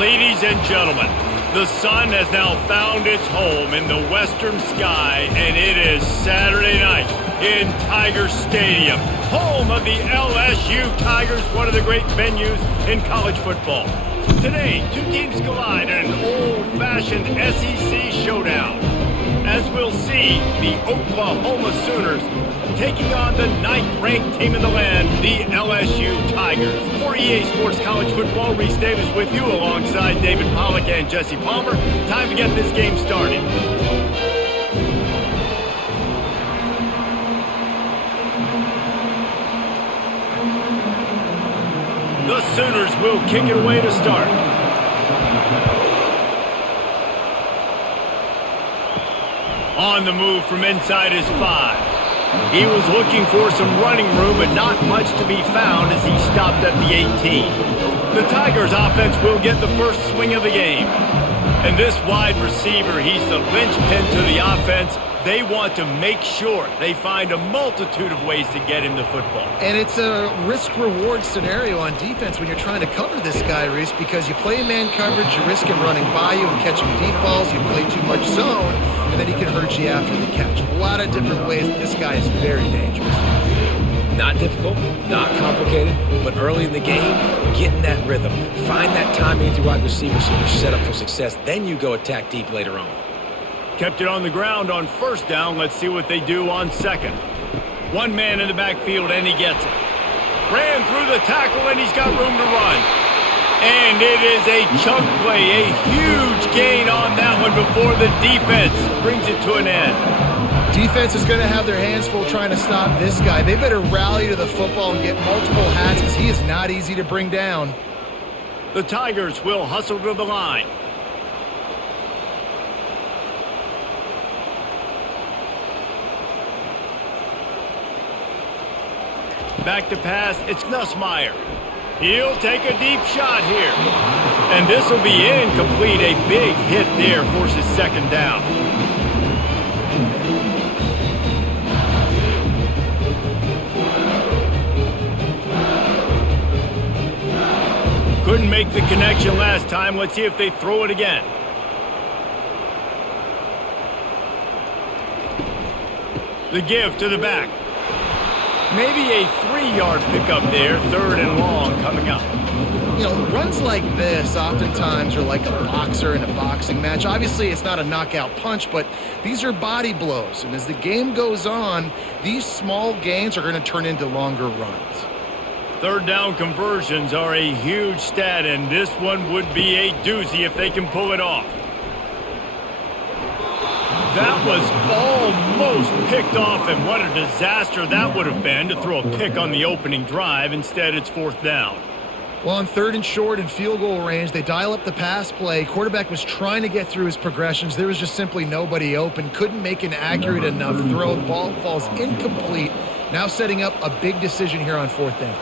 Ladies and gentlemen, the sun has now found its home in the western sky, and it is Saturday night in Tiger Stadium, home of the LSU Tigers, one of the great venues in college football. Today, two teams collide in an old-fashioned SEC showdown. As we'll see, the Oklahoma Sooners taking on the 9th-ranked team in the land, the LSU Tigers. For EA Sports College Football, Reese Davis with you alongside David Pollack and Jesse Palmer. Time to get this game started. The Sooners will kick it away to start. On the move from inside his 5. He was looking for some running room, but not much to be found as he stopped at the 18. The Tigers offense will get the first swing of the game. And this wide receiver, he's the linchpin to the offense. They want to make sure they find a multitude of ways to get him the football. And it's a risk-reward scenario on defense when you're trying to cover this guy, Reese, because you play man coverage, you risk him running by you and catching deep balls, you play too much zone, and then he can hurt you after the catch. A lot of different ways. This guy is very dangerous. Not difficult, not complicated, but early in the game, get in that rhythm. Find that timing through wide receivers so you're set up for success. Then you go attack deep later on. Kept it on the ground on first down. Let's see what they do on second. One man in the backfield, and he gets it. Ran through the tackle, and he's got room to run. And it is a chunk play, a huge gain on that one before the defense brings it to an end. Defense is going to have their hands full trying to stop this guy. They better rally to the football and get multiple hats because he is not easy to bring down. The Tigers will hustle to the line. Back to pass, it's Nussmeier. He'll take a deep shot here. And this will be incomplete. A big hit there forces second down. Couldn't make the connection last time. Let's see if they throw it again. The give to the back. Maybe a 3-yard pickup there, third and long coming up. You know, runs like this oftentimes are like a boxer in a boxing match. Obviously, it's not a knockout punch, but these are body blows. And as the game goes on, these small gains are going to turn into longer runs. Third down conversions are a huge stat, and this one would be a doozy if they can pull it off. That was almost picked off, and what a disaster that would have been to throw a pick on the opening drive. Instead, it's fourth down. Well, on third and short and field goal range, they dial up the pass play. Quarterback was trying to get through his progressions. There was just simply nobody open. Couldn't make an accurate enough throw. The ball falls incomplete. Now setting up a big decision here on fourth down.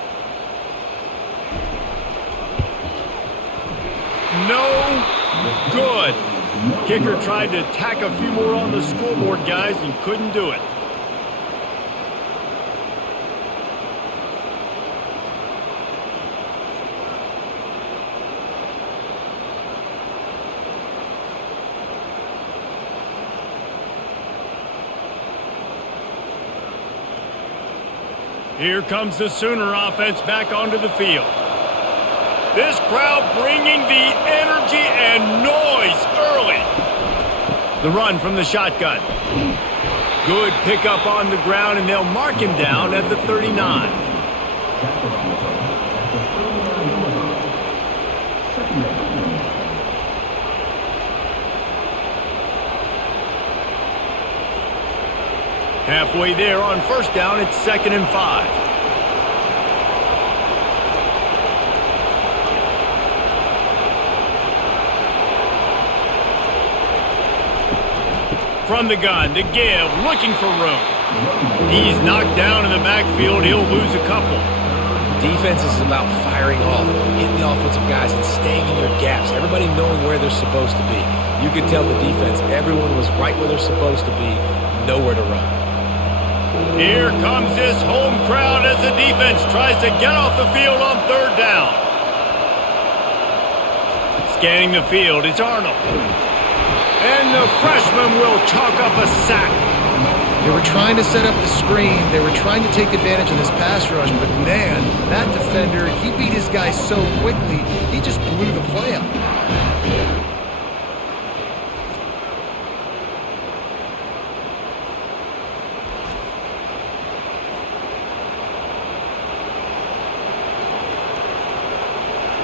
No good. Kicker tried to tack a few more on the scoreboard, guys, and couldn't do it. Here comes the Sooner offense back onto the field. This crowd bringing the energy and noise early. The run from the shotgun. Good pickup on the ground, and they'll mark him down at the 39. Halfway there on first down, it's 2nd and 5. From the gun to give, looking for room. He's knocked down in the backfield. He'll lose a couple. Defense is about firing off, hitting the offensive guys, and staying in your gaps. Everybody knowing where they're supposed to be. You could tell the defense, everyone was right where they're supposed to be, nowhere to run. Here comes this home crowd as the defense tries to get off the field on third down. Scanning the field, it's Arnold. And the freshman will chalk up a sack. They were trying to set up the screen. They were trying to take advantage of this pass rush, but man, that defender, he beat his guy so quickly, he just blew the play up.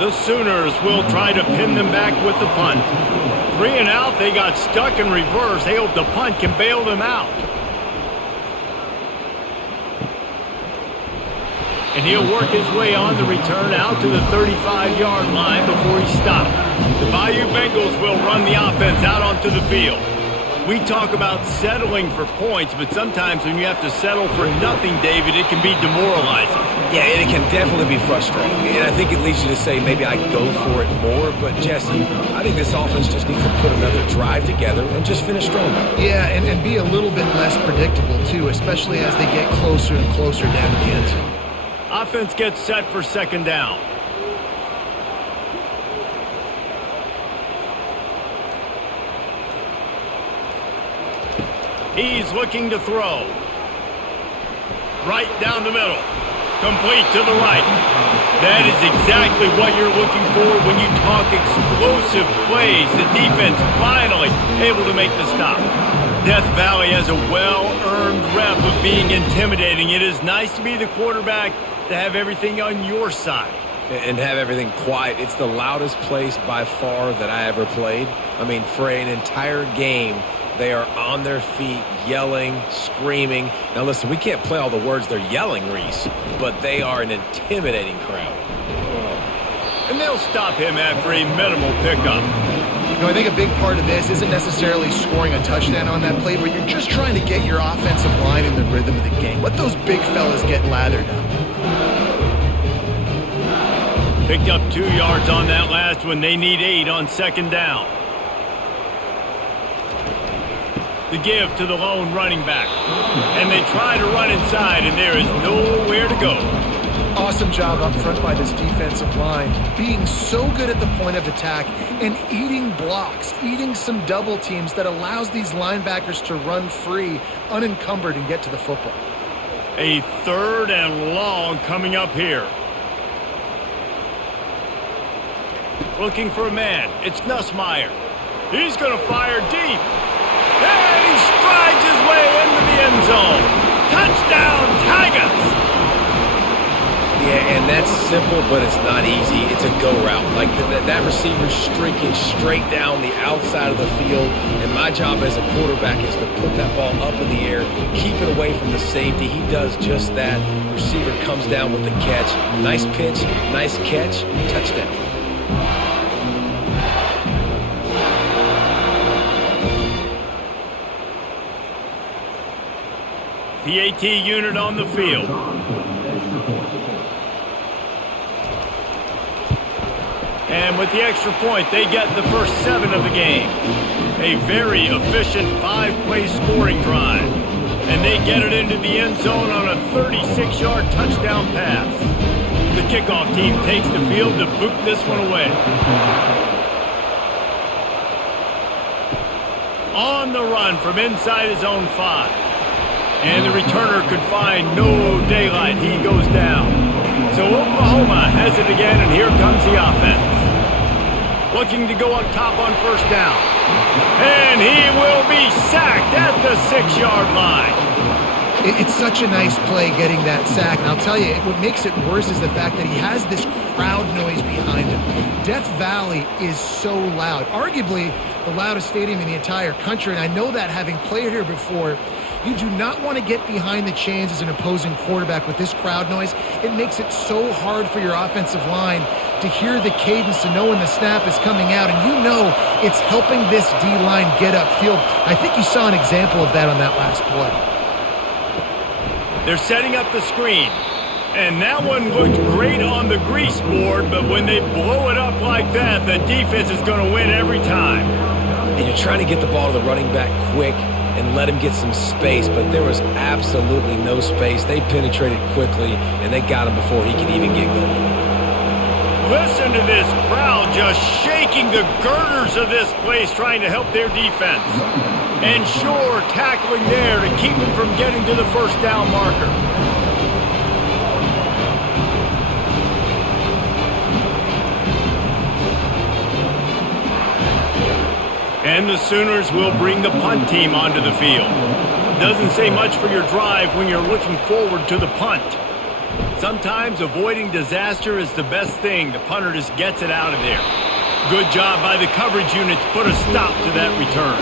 The Sooners will try to pin them back with the punt. 3 and out, they got stuck in reverse. They hope the punt can bail them out. And he'll work his way on the return out to the 35-yard line before he stopped. The Bayou Bengals will run the offense out onto the field. We talk about settling for points, but sometimes when you have to settle for nothing, David, it can be demoralizing. Yeah, and it can definitely be frustrating. And I think it leads you to say maybe I go for it more. But, Jesse, I think this offense just needs to put another drive together and just finish strong. Yeah, and be a little bit less predictable, too, especially as they get closer and closer down to the end zone. Offense gets set for second down. He's looking to throw. Right down the middle. Complete to the right. That is exactly what you're looking for when you talk explosive plays. The defense finally able to make the stop. Death Valley has a well-earned rep of being intimidating. It is nice to be the quarterback, to have everything on your side. And have everything quiet. It's the loudest place by far that I ever played. I mean, for an entire game, they are on their feet, yelling, screaming. Now, listen, we can't play all the words they're yelling, Reese, but they are an intimidating crowd. And they'll stop him after a minimal pickup. You know, I think a big part of this isn't necessarily scoring a touchdown on that play, but you're just trying to get your offensive line in the rhythm of the game. Let those big fellas get lathered up. Picked up 2 yards on that last one. They need 8 on second down. The give to the lone running back. And they try to run inside, and there is nowhere to go. Awesome job up front by this defensive line, being so good at the point of attack and eating blocks, eating some double teams that allows these linebackers to run free, unencumbered, and get to the football. A 3rd and long coming up here. Looking for a man. It's Nussmeier. He's going to fire deep. And he strides his way into the end zone. Touchdown, Tigers! Yeah, and that's simple, but it's not easy. It's a go route. Like that receiver's streaking straight down the outside of the field, and my job as a quarterback is to put that ball up in the air, keep it away from the safety. He does just that. Receiver comes down with the catch. Nice pitch, nice catch, touchdown. PAT unit on the field. And with the extra point, they get the first 7 of the game. A very efficient 5-play scoring drive. And they get it into the end zone on a 36-yard touchdown pass. The kickoff team takes the field to boot this one away. On the run from inside his own 5. And the returner could find no daylight. He goes down. So Oklahoma has it again, and here comes the offense. Looking to go up top on first down. And he will be sacked at the 6-yard line. It's such a nice play getting that sack. And I'll tell you, what makes it worse is the fact that he has this crowd noise behind him. Death Valley is so loud. Arguably the loudest stadium in the entire country. And I know that having played here before. You do not want to get behind the chains as an opposing quarterback with this crowd noise. It makes it so hard for your offensive line to hear the cadence, to know when the snap is coming out. And you know it's helping this D-line get upfield. I think you saw an example of that on that last play. They're setting up the screen. And that one looked great on the grease board, but when they blow it up like that, the defense is going to win every time. And you're trying to get the ball to the running back quick and let him get some space, but there was absolutely no space. They penetrated quickly, and they got him before he could even get going. Listen to this crowd just shaking shaking the girders of this place trying to help their defense. And sure, tackling there to keep them from getting to the first down marker. And the Sooners will bring the punt team onto the field. Doesn't say much for your drive when you're looking forward to the punt. Sometimes avoiding disaster is the best thing. The punter just gets it out of there. Good job by the coverage unit to put a stop to that return.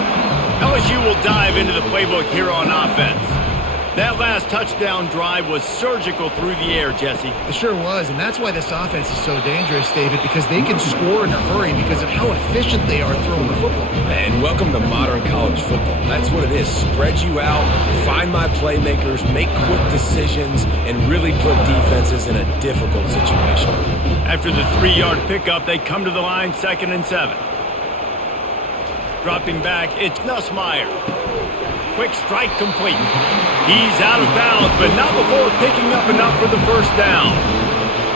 LSU will dive into the playbook here on offense. That last touchdown drive was surgical through the air, Jesse. It sure was, and that's why this offense is so dangerous, David, because they can score in a hurry because of how efficient they are throwing the football. And welcome to modern college football. That's what it is. Spread you out, find my playmakers, make quick decisions, and really put defenses in a difficult situation. After the 3-yard pickup, they come to the line 2nd and 7. Dropping back, it's Nussmeier. Quick strike complete. He's out of bounds, but not before picking up enough for the first down.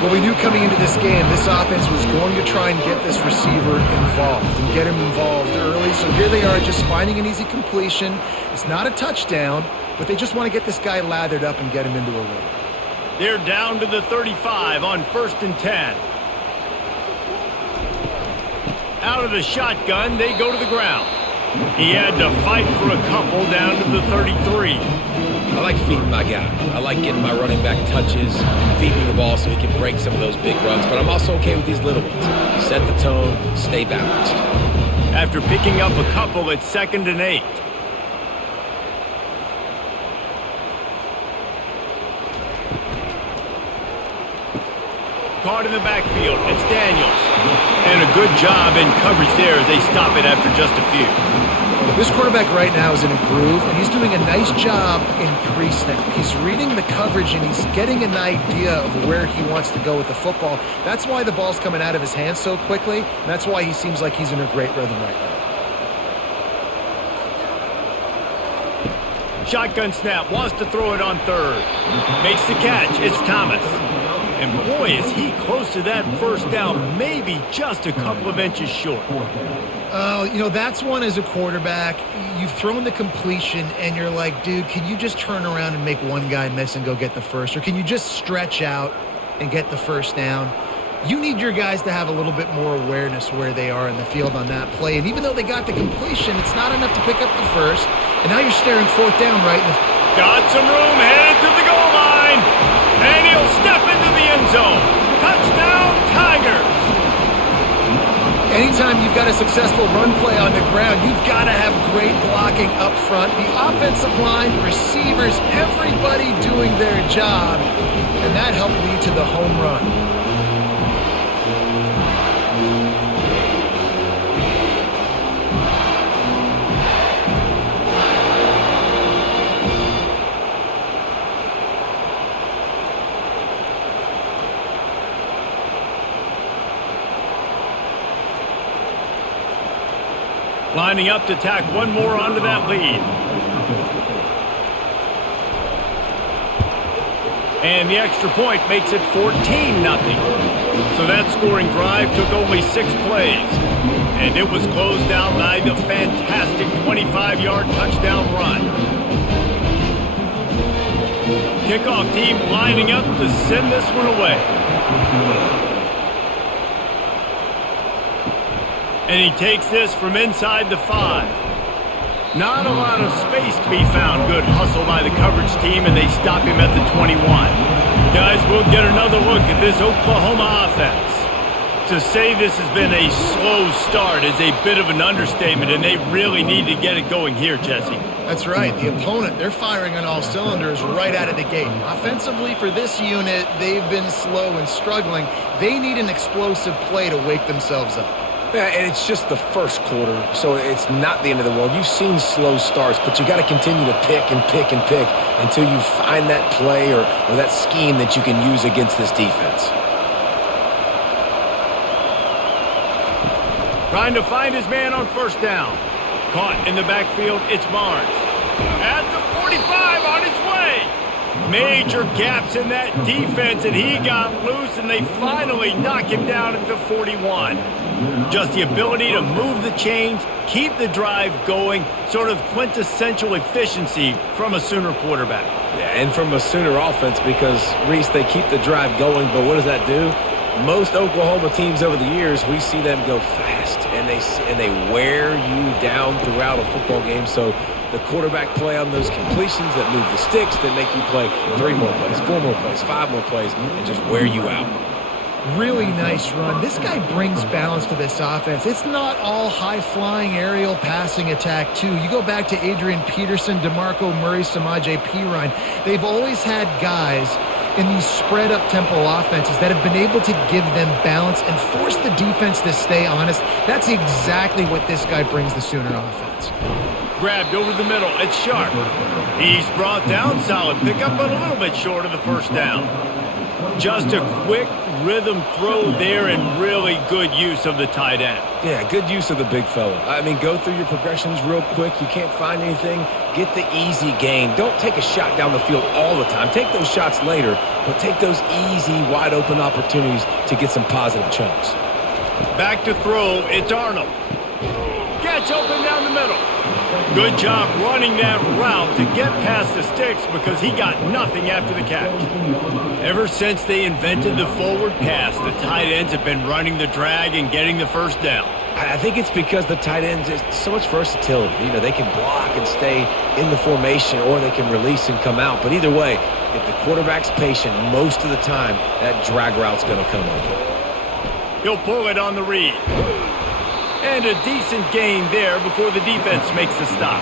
Well, we knew coming into this game, this offense was going to try and get this receiver involved and get him involved early. So here they are just finding an easy completion. It's not a touchdown, but they just want to get this guy lathered up and get him into a rhythm. They're down to the 35 on 1st and 10. Out of the shotgun, they go to the ground. He had to fight for a couple down to the 33. I like feeding my guy. I like getting my running back touches, feeding the ball so he can break some of those big runs. But I'm also okay with these little ones. Set the tone, stay balanced. After picking up a couple, it's 2nd and 8. Caught in the backfield, it's Daniels. And a good job in coverage there as they stop it after just a few. This quarterback right now is in a groove, and he's doing a nice job in pre-snap. He's reading the coverage, and he's getting an idea of where he wants to go with the football. That's why the ball's coming out of his hands so quickly, and that's why he seems like he's in a great rhythm right now. Shotgun snap, wants to throw it on 3rd. Makes the catch, it's Thomas. And boy, is he close to that first down, maybe just a couple of inches short. You know, that's one as a quarterback. You've thrown the completion, and you're like, dude, can you just turn around and make one guy miss and go get the first? Or can you just stretch out and get the first down? You need your guys to have a little bit more awareness where they are in the field on that play. And even though they got the completion, it's not enough to pick up the first. And now you're staring 4th down right in the... Got some room, headed to the goal line. And he'll step into the end zone. Touchdown, Tigers. Anytime you've got a successful run play on the ground, you've got to have great blocking up front. The offensive line, receivers, everybody doing their job. And that helped lead to the home run. Lining up to tack one more onto that lead. And the extra point makes it 14-0. So that scoring drive took only 6 plays. And it was closed out by the fantastic 25-yard touchdown run. Kickoff team lining up to send this one away. And he takes this from inside the 5. Not a lot of space to be found. Good hustle by the coverage team, and they stop him at the 21. Guys, we'll get another look at this Oklahoma offense. To say this has been a slow start is a bit of an understatement, and they really need to get it going here, Jesse. That's right. The opponent, they're firing on all cylinders right out of the gate. Offensively, for this unit, they've been slow and struggling. They need an explosive play to wake themselves up. Yeah, and it's just the first quarter, so it's not the end of the world. You've seen slow starts, but you got to continue to pick and pick and pick until you find that play or that scheme that you can use against this defense. Trying to find his man on first down. Caught in the backfield, it's Barnes. At the 45 on his way. Major gaps in that defense, and he got loose, and they finally knock him down at the 41. Just the ability to move the chains, keep the drive going, sort of quintessential efficiency from a Sooner quarterback. Yeah, and from a Sooner offense because, Reese, they keep the drive going, but what does that do? Most Oklahoma teams over the years, we see them go fast, and they wear you down throughout a football game. So the quarterback play on those completions that move the sticks that make you play 3 more plays, 4 more plays, 5 more plays, and just wear you out. Really nice run. This guy brings balance to this offense. It's not all high-flying aerial passing attack, too. You go back to Adrian Peterson, DeMarco Murray, Samaje Perine. They've always had guys in these spread-up tempo offenses that have been able to give them balance and force the defense to stay honest. That's exactly what this guy brings the Sooner offense. Grabbed over the middle. It's Sharp. He's brought down. Solid pickup, but a little bit short of the first down. Just a quick rhythm throw there and really good use of the tight end. Yeah, good use of the big fella. I mean, go through your progressions real quick. You can't find anything. Get the easy gain. Don't take a shot down the field all the time. Take those shots later, but take those easy, wide-open opportunities to get some positive chunks. Back to throw. It's Arnold. Gets open down the middle. Good job running that route to get past the sticks because he got nothing after the catch. Ever since they invented the forward pass, the tight ends have been running the drag and getting the first down. I think it's because the tight ends, there's so much versatility. You know, they can block and stay in the formation, or they can release and come out. But either way, if the quarterback's patient most of the time, that drag route's going to come open. He'll pull it on the read. And a decent gain there before the defense makes the stop.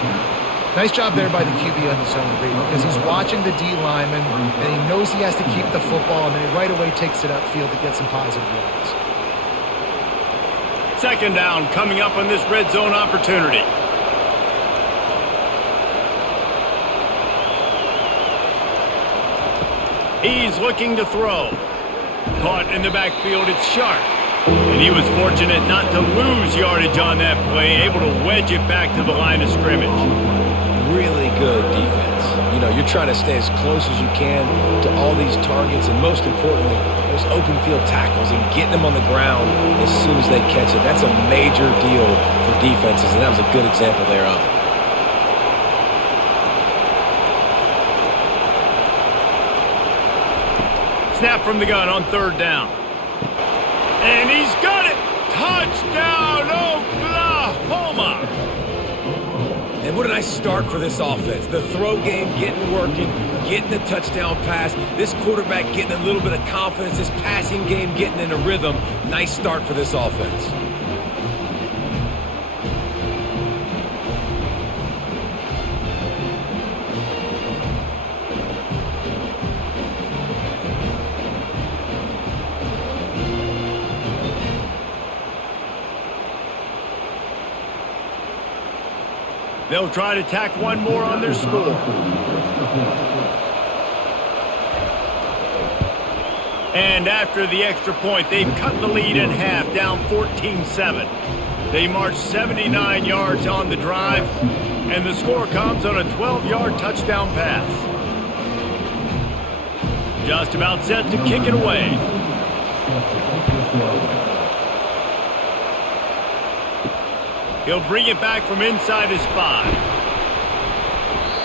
Nice job there by the QB on the zone read because he's watching the D lineman and he knows he has to keep the football, and then he right away takes it upfield to get some positive yards. Second down coming up on this red zone opportunity. He's looking to throw. Caught in the backfield, it's Sharp. And he was fortunate not to lose yardage on that play, able to wedge it back to the line of scrimmage. Really good defense. You know, you're trying to stay as close as you can to all these targets, and most importantly, those open field tackles and getting them on the ground as soon as they catch it. That's a major deal for defenses, and that was a good example there of it. Snap from the gun on third down. And he's got it! Touchdown, Oklahoma! And what a nice start for this offense. The throw game getting working, getting the touchdown pass. This quarterback getting a little bit of confidence. This passing game getting in a rhythm. Nice start for this offense. They'll try to tack one more on their score. And after the extra point, they've cut the lead in half, down 14-7. They march 79 yards on the drive, and the score comes on a 12-yard touchdown pass. Just about set to kick it away. He'll bring it back from inside his 5.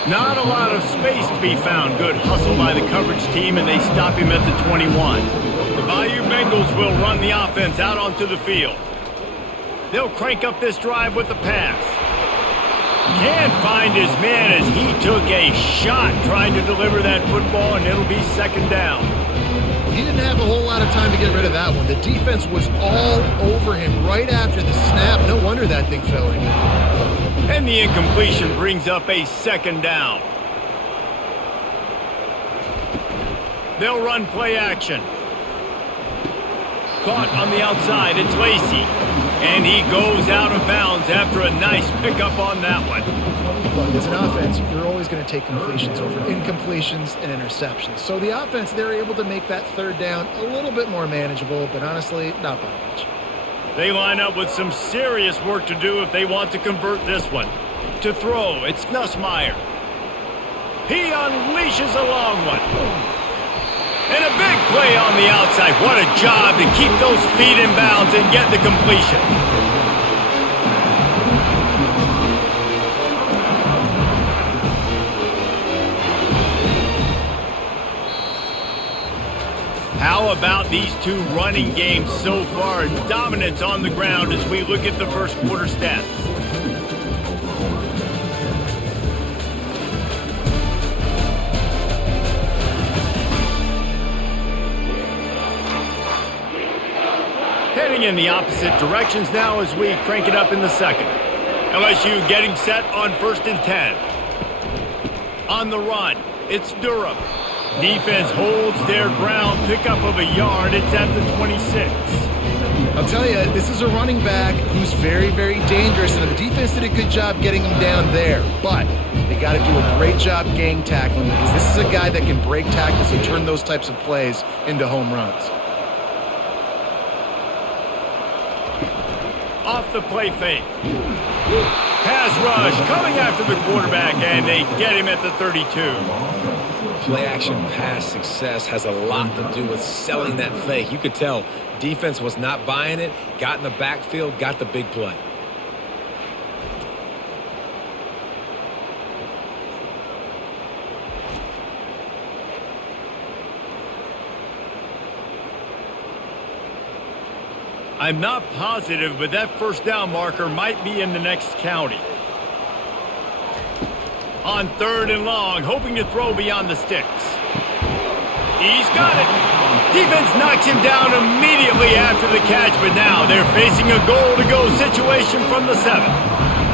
Not a lot of space to be found. Good hustle by the coverage team, and they stop him at the 21. The Bayou Bengals will run the offense out onto the field. They'll crank up this drive with the pass. Can't find his man as he took a shot trying to deliver that football, and it'll be second down. He didn't have a whole lot of time to get rid of that one. The defense was all over him right after the snap. No wonder that thing fell in. And the incompletion brings up a second down. They'll run play action. Caught on the outside, it's Lacey. And he goes out of bounds after a nice pickup on that one. Look, as an offense, you're always going to take completions over incompletions and interceptions. So the offense, they're able to make that third down a little bit more manageable, but honestly, not by much. They line up with some serious work to do if they want to convert this one. To throw, it's Nussmeier. He unleashes a long one. And a big play on the outside. What a job to keep those feet in bounds and get the completion. How about these two running games so far? Dominance on the ground as we look at the first quarter stats. Heading in the opposite directions now as we crank it up in the second. LSU getting set on 1st and 10. On the run, it's Durham. Defense holds their ground, pickup of a yard. It's at the 26. I'll tell you, this is a running back who's very, very dangerous, and the defense did a good job getting him down there. But they got to do a great job gang tackling because this is a guy that can break tackles and turn those types of plays into home runs. Off the play fake. Pass rush coming after the quarterback, and they get him at the 32. Play action pass success has a lot to do with selling that fake. You could tell defense was not buying it, got in the backfield, got the big play. I'm not positive, but that first down marker might be in the next county. On 3rd and long, hoping to throw beyond the sticks. He's got it. Defense knocks him down immediately after the catch, but now they're facing a goal-to-go situation from the 7.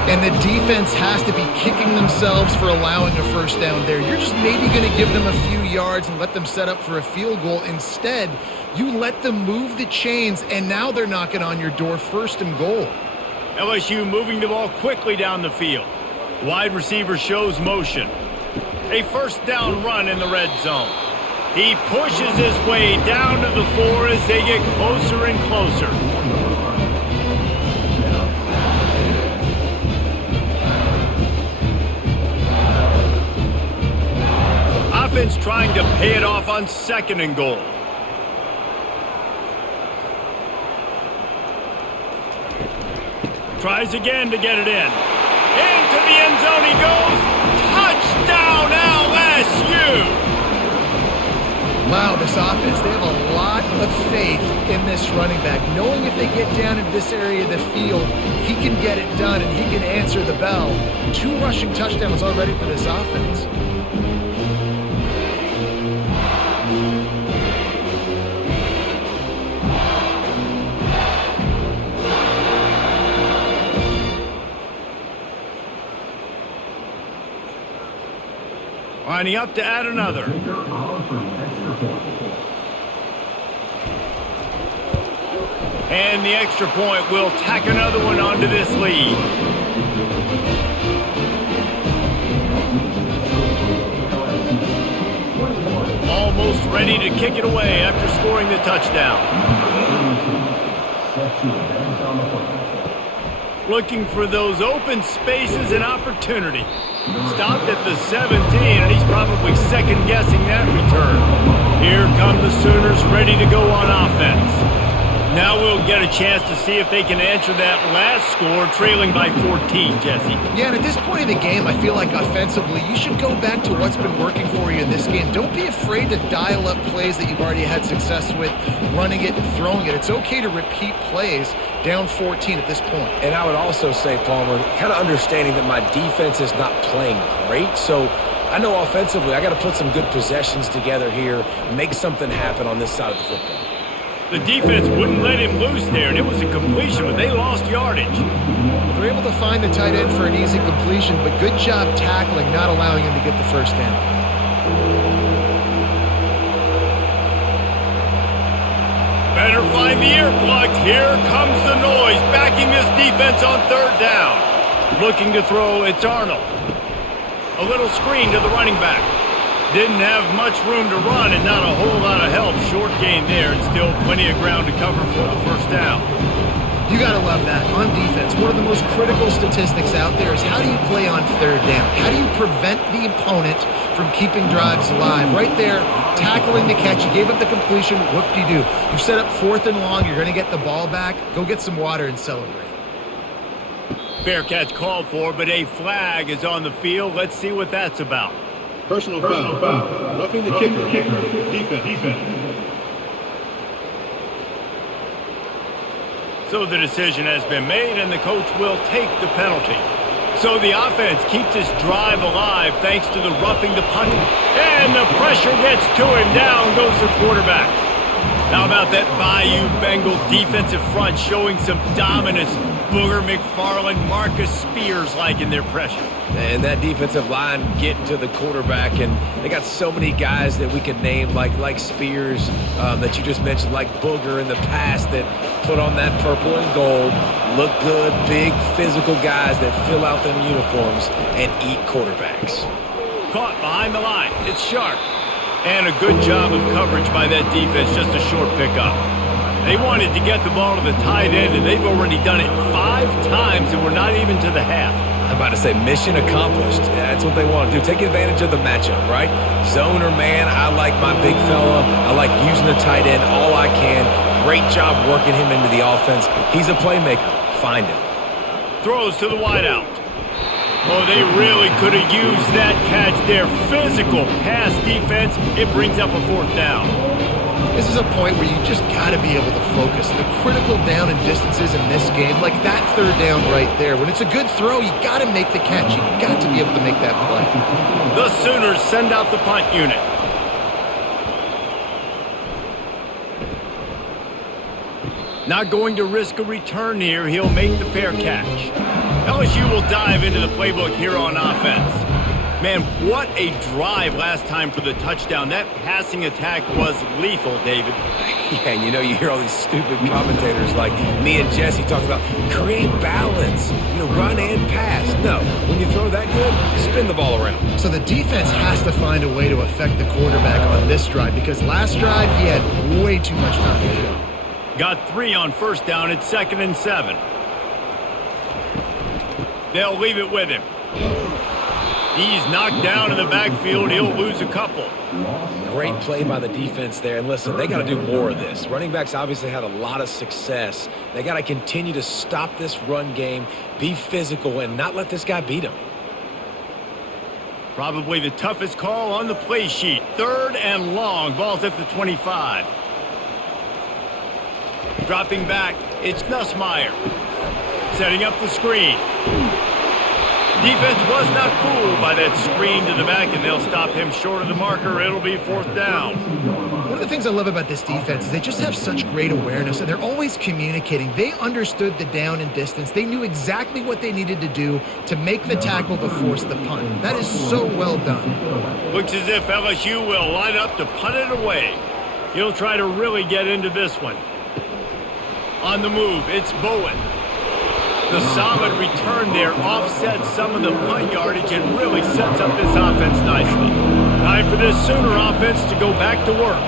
And the defense has to be kicking themselves for allowing a first down there. You're just maybe going to give them a few yards and let them set up for a field goal. Instead, you let them move the chains, and now they're knocking on your door 1st and goal. LSU moving the ball quickly down the field. Wide receiver shows motion. A first down run in the red zone. He pushes his way down to the 4 as they get closer and closer. Offense trying to pay it off on 2nd and goal. Tries again to get it in. Into the end zone he goes. Touchdown LSU! Wow, this offense, they have a lot of faith in this running back. Knowing if they get down in this area of the field, he can get it done and he can answer the bell. 2 rushing touchdowns already for this offense. Lining up to add another. And the extra point will tack another one onto this lead. Almost ready to kick it away after scoring the touchdown. Looking for those open spaces and opportunity. Stopped at the 17, and he's probably second-guessing that return. Here come the Sooners ready to go on offense. Now we'll get a chance to see if they can answer that last score, trailing by 14, Jesse. Yeah, and at this point in the game, I feel like offensively, you should go back to what's been working for you in this game. Don't be afraid to dial up plays that you've already had success with, running it and throwing it. It's okay to repeat plays down 14 at this point. And I would also say, Palmer, kind of understanding that my defense is not playing great, so I know offensively I got to put some good possessions together here, make something happen on this side of the football. The defense wouldn't let him loose there, and it was a completion, but they lost yardage. They're able to find the tight end for an easy completion, but good job tackling, not allowing him to get the first down. Better find the earplugs. Here comes the noise, backing this defense on 3rd down. Looking to throw, it's Arnold. A little screen to the running back. Didn't have much room to run and not a whole lot of help. Short gain there and still plenty of ground to cover for the first down. You got to love that. On defense, one of the most critical statistics out there is how do you play on third down? How do you prevent the opponent from keeping drives alive? Right there, tackling the catch. You gave up the completion. Whoop-de-doo. You've set up 4th and long. You're going to get the ball back. Go get some water and celebrate. Fair catch called for, but a flag is on the field. Let's see what that's about. Personal foul. Roughing the kicker. Defense. So the decision has been made, and the coach will take the penalty. So the offense keeps this drive alive thanks to the roughing the punter. And the pressure gets to him. Down goes the quarterback. How about that Bayou Bengal defensive front showing some dominance? Booger McFarland, Marcus Spears-like in their pressure. And that defensive line getting to the quarterback, and they got so many guys that we could name like Spears that you just mentioned, like Booger in the past that put on that purple and gold, look good, big physical guys that fill out them uniforms and eat quarterbacks. Caught behind the line. It's sharp. And a good job of coverage by that defense, just a short pickup. They wanted to get the ball to the tight end, and they've already done it 5 times, and we're not even to the half. I'm about to say mission accomplished. That's what they want to do. Take advantage of the matchup, right? Zone or man, I like my big fella. I like using the tight end all I can. Great job working him into the offense. He's a playmaker. Find him. Throws to the wideout. Oh, they really could have used that catch there. Physical pass defense. It brings up a 4th down. This is a point where you just got to be able to focus. The critical down and distances in this game, like that 3rd down right there. When it's a good throw, you got to make the catch. You got to be able to make that play. The Sooners send out the punt unit. Not going to risk a return here. He'll make the fair catch. LSU will dive into the playbook here on offense. Man, what a drive last time for the touchdown. That passing attack was lethal, David. Yeah, and you hear all these stupid commentators like me and Jesse talk about create balance, run and pass. No, when you throw that good, spin the ball around. So the defense has to find a way to affect the quarterback on this drive because last drive he had way too much time to throw. Got 3 on 1st down. It's 2nd and 7. They'll leave it with him. He's knocked down in the backfield. He'll lose a couple. Great play by the defense there. And listen, they got to do more of this. Running backs obviously had a lot of success. They got to continue to stop this run game, be physical, and not let this guy beat him. Probably the toughest call on the play sheet. 3rd and long. Ball's at the 25. Dropping back, it's Nussmeier. Setting up the screen. Defense was not fooled by that screen to the back, and they'll stop him short of the marker. It'll be 4th down. One of the things I love about this defense is they just have such great awareness, and they're always communicating. They understood the down and distance. They knew exactly what they needed to do to make the tackle to force the punt. That is so well done. Looks as if LSU will line up to punt it away. He'll try to really get into this one. On the move, it's Bowen. The solid return there offsets some of the punt yardage and really sets up this offense nicely. Time for this Sooner offense to go back to work.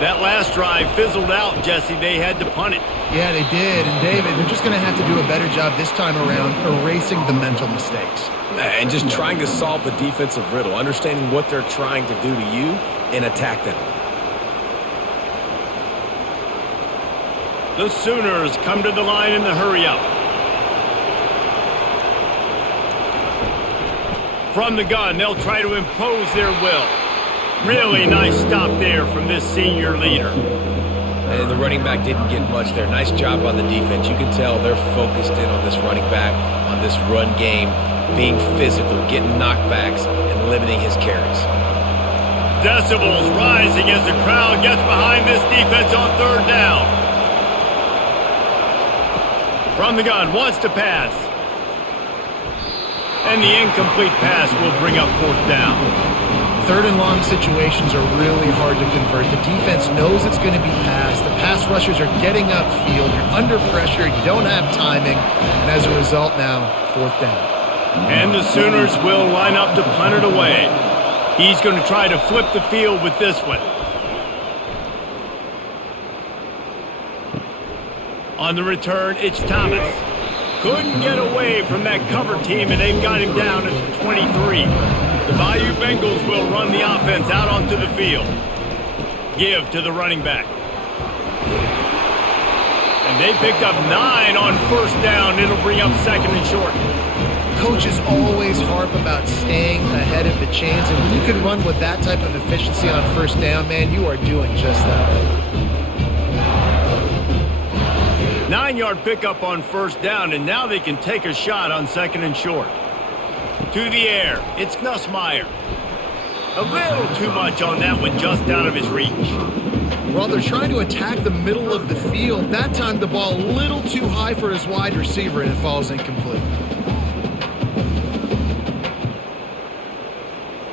That last drive fizzled out, Jesse. They had to punt it. Yeah, they did. And David, they're just going to have to do a better job this time around erasing the mental mistakes. And just trying to solve the defensive riddle, understanding what they're trying to do to you and attack them. The Sooners come to the line in the hurry-up. From the gun, they'll try to impose their will. Really nice stop there from this senior leader. And the running back didn't get much there. Nice job on the defense. You can tell they're focused in on this running back, on this run game, being physical, getting knockbacks, and limiting his carries. Decibels rising as the crowd gets behind this defense on 3rd down. From the gun, wants to pass. And the incomplete pass will bring up 4th down. 3rd and long situations are really hard to convert. The defense knows it's going to be passed. The pass rushers are getting upfield. You're under pressure. You don't have timing. And as a result now, 4th down. And the Sooners will line up to punt it away. He's going to try to flip the field with this one. On the return, it's Thomas. Couldn't get away from that cover team, and they've got him down at the 23. The Bayou Bengals will run the offense out onto the field. Give to the running back. And they picked up 9 on first down. It'll bring up second and short. Coaches always harp about staying ahead of the chains, and when you can run with that type of efficiency on first down, man, you are doing just that. 9-yard pickup on first down, and now they can take a shot on second and short. To the air, it's Nussmeier. A little too much on that one, just out of his reach. Well, they're trying to attack the middle of the field. That time the ball a little too high for his wide receiver, and it falls incomplete.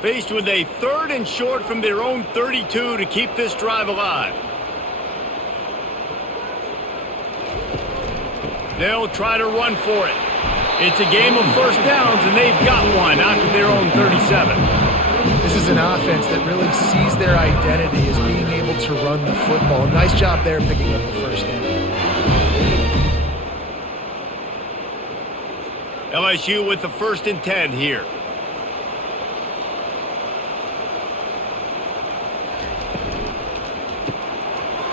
Faced with a 3rd and short from their own 32 to keep this drive alive. They'll try to run for it. It's a game of first downs, and they've got one out to their own 37. This is an offense that really sees their identity as being able to run the football. Nice job there picking up the first down. LSU with the 1st and 10 here.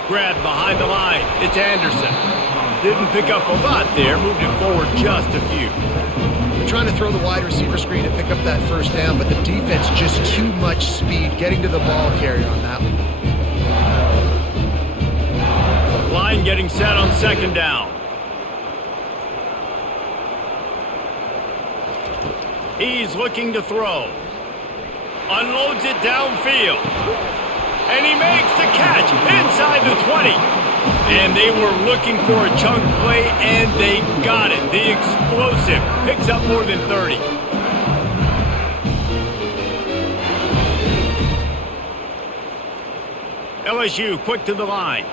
Grab behind the line. It's Anderson. Didn't pick up a lot there. Moved it forward just a few. They're trying to throw the wide receiver screen and pick up that first down, but the defense just too much speed getting to the ball carrier on that one. Line getting set on second down. He's looking to throw. Unloads it downfield. And he makes the catch inside the 20. And they were looking for a chunk play, and they got it. The explosive picks up more than 30. LSU quick to the line.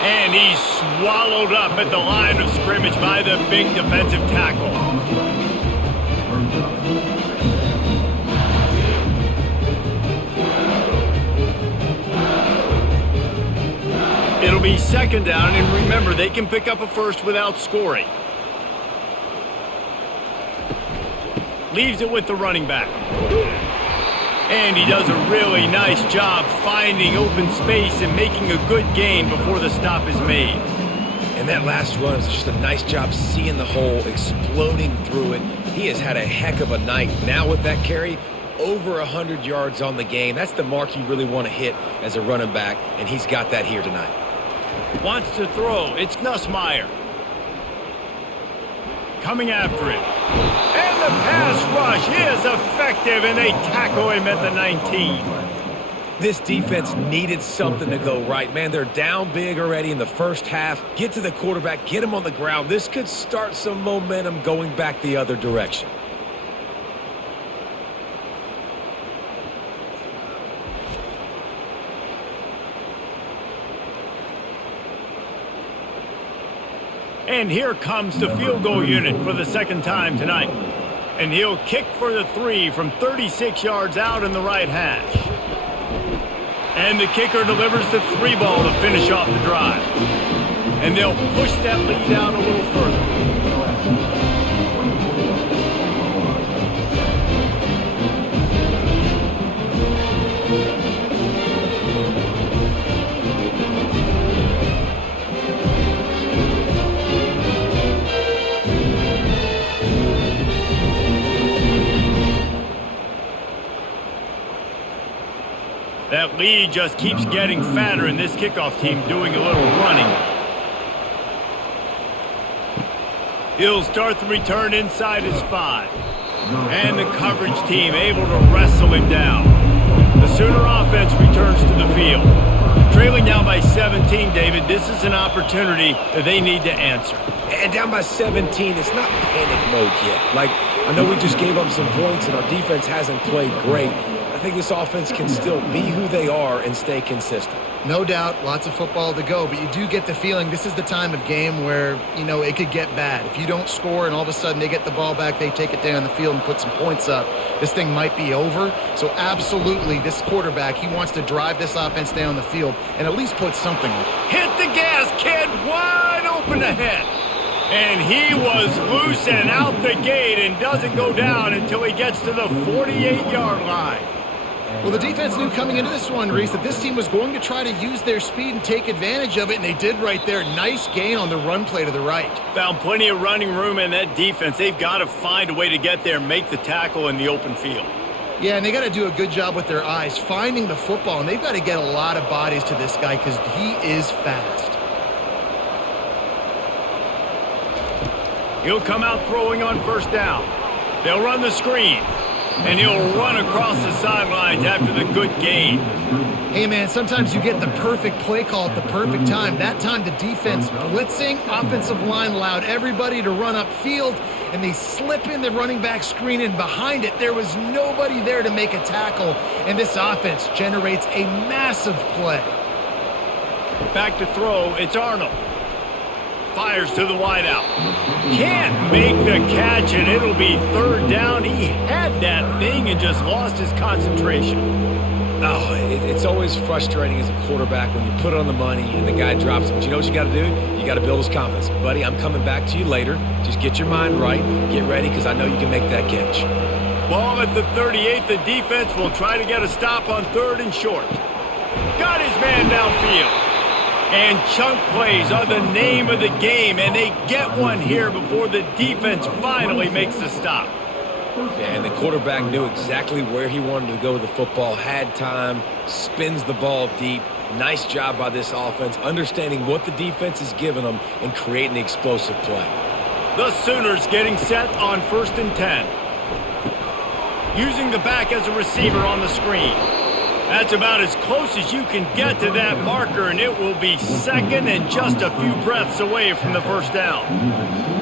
And he's swallowed up at the line of scrimmage by the big defensive tackle. It'll be second down, and remember, they can pick up a first without scoring. Leaves it with the running back. And he does a really nice job finding open space and making a good gain before the stop is made. And that last run is just a nice job seeing the hole, exploding through it. He has had a heck of a night. Now with that carry, over 100 yards on the game. That's the mark you really want to hit as a running back, and he's got that here tonight. Wants to throw. It's Nussmeier. Coming after it. And the pass rush is effective, and they tackle him at the 19. This defense needed something to go right. Man, they're down big already in the first half. Get to the quarterback, get him on the ground. This could start some momentum going back the other direction. And here comes the field goal unit for the second time tonight. And he'll kick for the 3 from 36 yards out in the right hash. And the kicker delivers the 3 ball to finish off the drive. And they'll push that lead out a little further. That lead just keeps getting fatter, and this kickoff team doing a little running. He'll start the return inside his 5. And the coverage team able to wrestle him down. The Sooner offense returns to the field. Trailing down by 17, David, this is an opportunity that they need to answer. And down by 17, it's not panic mode yet. Like, I know we just gave up some points, and our defense hasn't played great. I think this offense can still be who they are and stay consistent. No doubt, lots of football to go, but you do get the feeling this is the time of game where, it could get bad. If you don't score and all of a sudden they get the ball back, they take it down the field and put some points up, this thing might be over. So absolutely, this quarterback, he wants to drive this offense down the field and at least put something on. Hit the gas, kid, wide open ahead. And he was loose and out the gate and doesn't go down until he gets to the 48-yard line. Well, the defense knew coming into this one, Reese, that this team was going to try to use their speed and take advantage of it, and they did right there. Nice gain on the run play to the right. Found plenty of running room in that defense. They've got to find a way to get there and make the tackle in the open field. Yeah, and they got to do a good job with their eyes, finding the football, and they've got to get a lot of bodies to this guy because he is fast. He'll come out throwing on first down. They'll run the screen. And he'll run across the sidelines after the good gain. Hey, man, sometimes you get the perfect play call at the perfect time. That time the defense blitzing, offensive line allowed everybody to run upfield, and they slip in the running back screen, and behind it there was nobody there to make a tackle, and this offense generates a massive play. Back to throw, it's Arnold. Fires to the wideout. Can't make the catch, and it'll be third down. He had that thing and just lost his concentration. Oh, it's always frustrating as a quarterback when you put it on the money and the guy drops it. But you know what you got to do? You got to build his confidence. Buddy, I'm coming back to you later. Just get your mind right. Get ready because I know you can make that catch. Ball at the 38. The defense will try to get a stop on third and short. Got his man downfield. And chunk plays are the name of the game, and they get one here before the defense finally makes the stop. Yeah, and the quarterback knew exactly where he wanted to go with the football, had time, spins the ball deep. Nice job by this offense, understanding what the defense is giving them and creating the explosive play. The Sooners getting set on 1st and 10. Using the back as a receiver on the screen. That's about as close as you can get to that marker, and it will be second and just a few breaths away from the first down.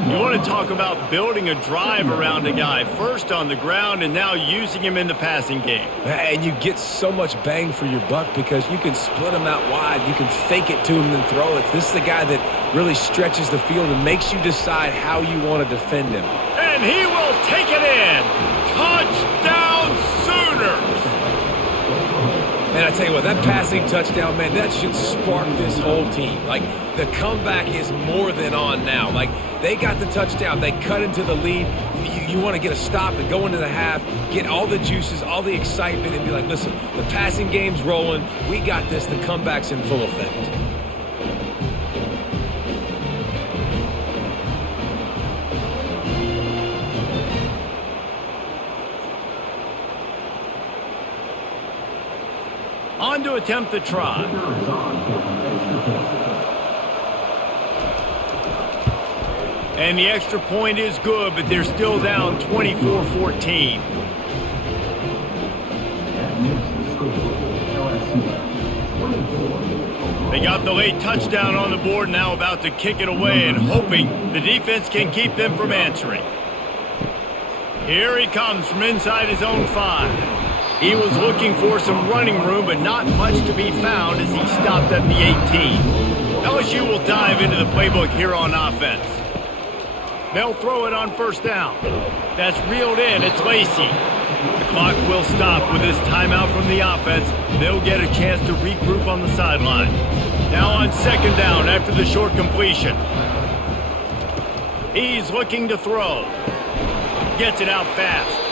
You want to talk about building a drive around a guy, first on the ground and now using him in the passing game. And you get so much bang for your buck because you can split him out wide. You can fake it to him and throw it. This is the guy that really stretches the field and makes you decide how you want to defend him. And he will take it in. Touchdown Sooners! And I tell you what, that passing touchdown, man, that should spark this whole team. Like, the comeback is more than on now. Like, they got the touchdown. They cut into the lead. You want to get a stop and go into the half, get all the juices, all the excitement, and be like, listen, the passing game's rolling. We got this. The comeback's in full effect. On to attempt the try. And the extra point is good, but they're still down 24-14. They got the late touchdown on the board, now about to kick it away and hoping the defense can keep them from answering. Here he comes from inside his own 5. He was looking for some running room, but not much to be found as he stopped at the 18. LSU will dive into the playbook here on offense. They'll throw it on first down. That's reeled in. It's Lacey. The clock will stop with this timeout from the offense. They'll get a chance to regroup on the sideline. Now on second down after the short completion. He's looking to throw. Gets it out fast.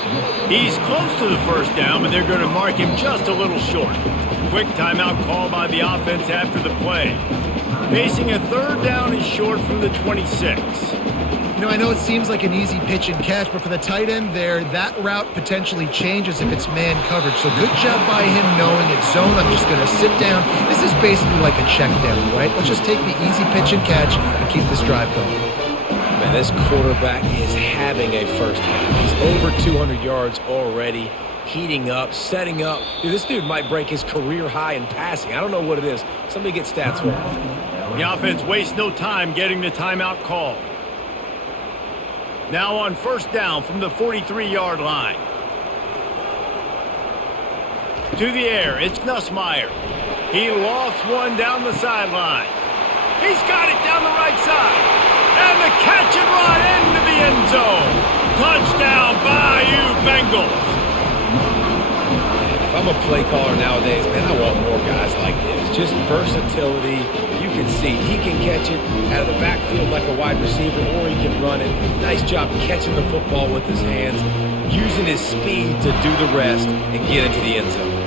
He's close to the first down, but they're going to mark him just a little short. Quick timeout call by the offense after the play. Facing a third down is short from the 26. I know it seems like an easy pitch and catch, but for the tight end there, that route potentially changes if it's man coverage. So good job by him knowing it's zone. I'm just going to sit down. This is basically like a check down, right? Let's just take the easy pitch and catch and keep this drive going. Man, this quarterback is having a first half. He's over 200 yards already, heating up, setting up. Dude, this dude might break his career high in passing. I don't know what it is. Somebody get stats for him. The offense wastes no time getting the timeout called. Now on first down from the 43-yard line. To the air, it's Nussmeier. He lofts one down the sideline. He's got it down the right side. And the catch and run into the end zone. Touchdown, Bayou Bengals. If I'm a play caller nowadays, man, I want more guys like this. Just versatility. You can see he can catch it out of the backfield like a wide receiver, or he can run it. Nice job catching the football with his hands, using his speed to do the rest and get into the end zone.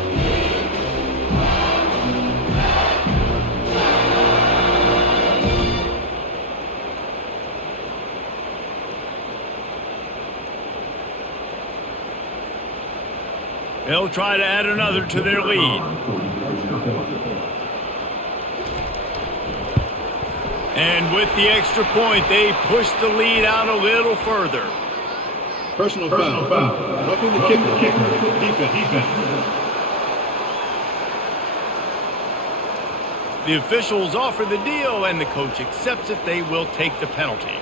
They'll try to add another to their lead. And with the extra point, they push the lead out a little further. Personal foul. Roughing the kicker. Defense. The officials offer the deal, and the coach accepts it. They will take the penalty.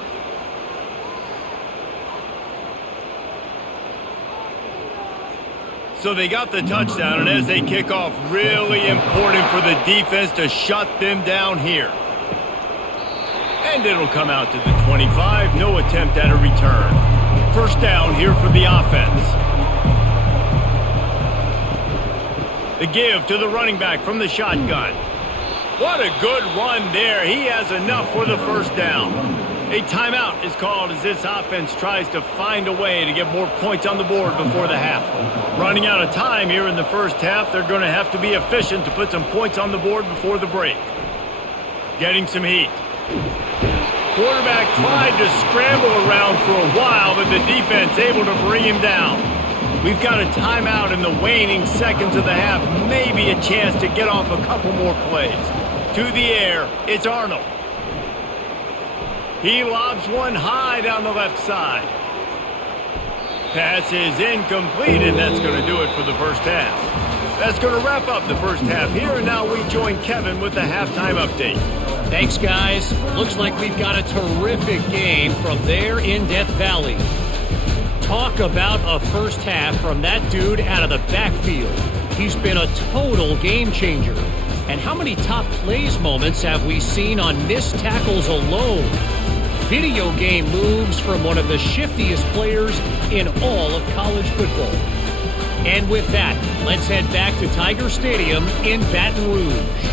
So they got the touchdown, and as they kick off, really important for the defense to shut them down here. And it'll come out to the 25. No attempt at a return. First down here for the offense. The give to the running back from the shotgun. What a good run there. He has enough for the first down. A timeout is called as this offense tries to find a way to get more points on the board before the half. Running out of time here in the first half, they're going to have to be efficient to put some points on the board before the break. Getting some heat. Quarterback tried to scramble around for a while, but the defense able to bring him down. We've got a timeout in the waning seconds of the half. Maybe a chance to get off a couple more plays. To the air, it's Arnold. He lobs one high down the left side. Pass is incomplete, and that's going to do it for the first half. That's going to wrap up the first half here, and now we join Kevin with the halftime update. Thanks, guys. Looks like we've got a terrific game from there in Death Valley. Talk about a first half from that dude out of the backfield. He's been a total game changer. And how many top plays moments have we seen on missed tackles alone? Video game moves from one of the shiftiest players in all of college football. And with that, let's head back to Tiger Stadium in Baton Rouge.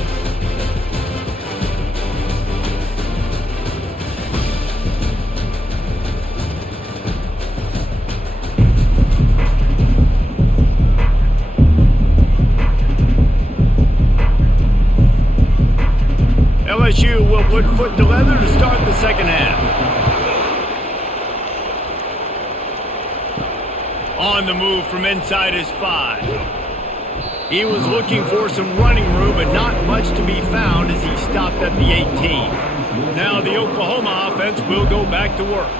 LSU will put foot to leather to start the second half. On the move from inside his 5. He was looking for some running room, but not much to be found as he stopped at the 18. Now the Oklahoma offense will go back to work.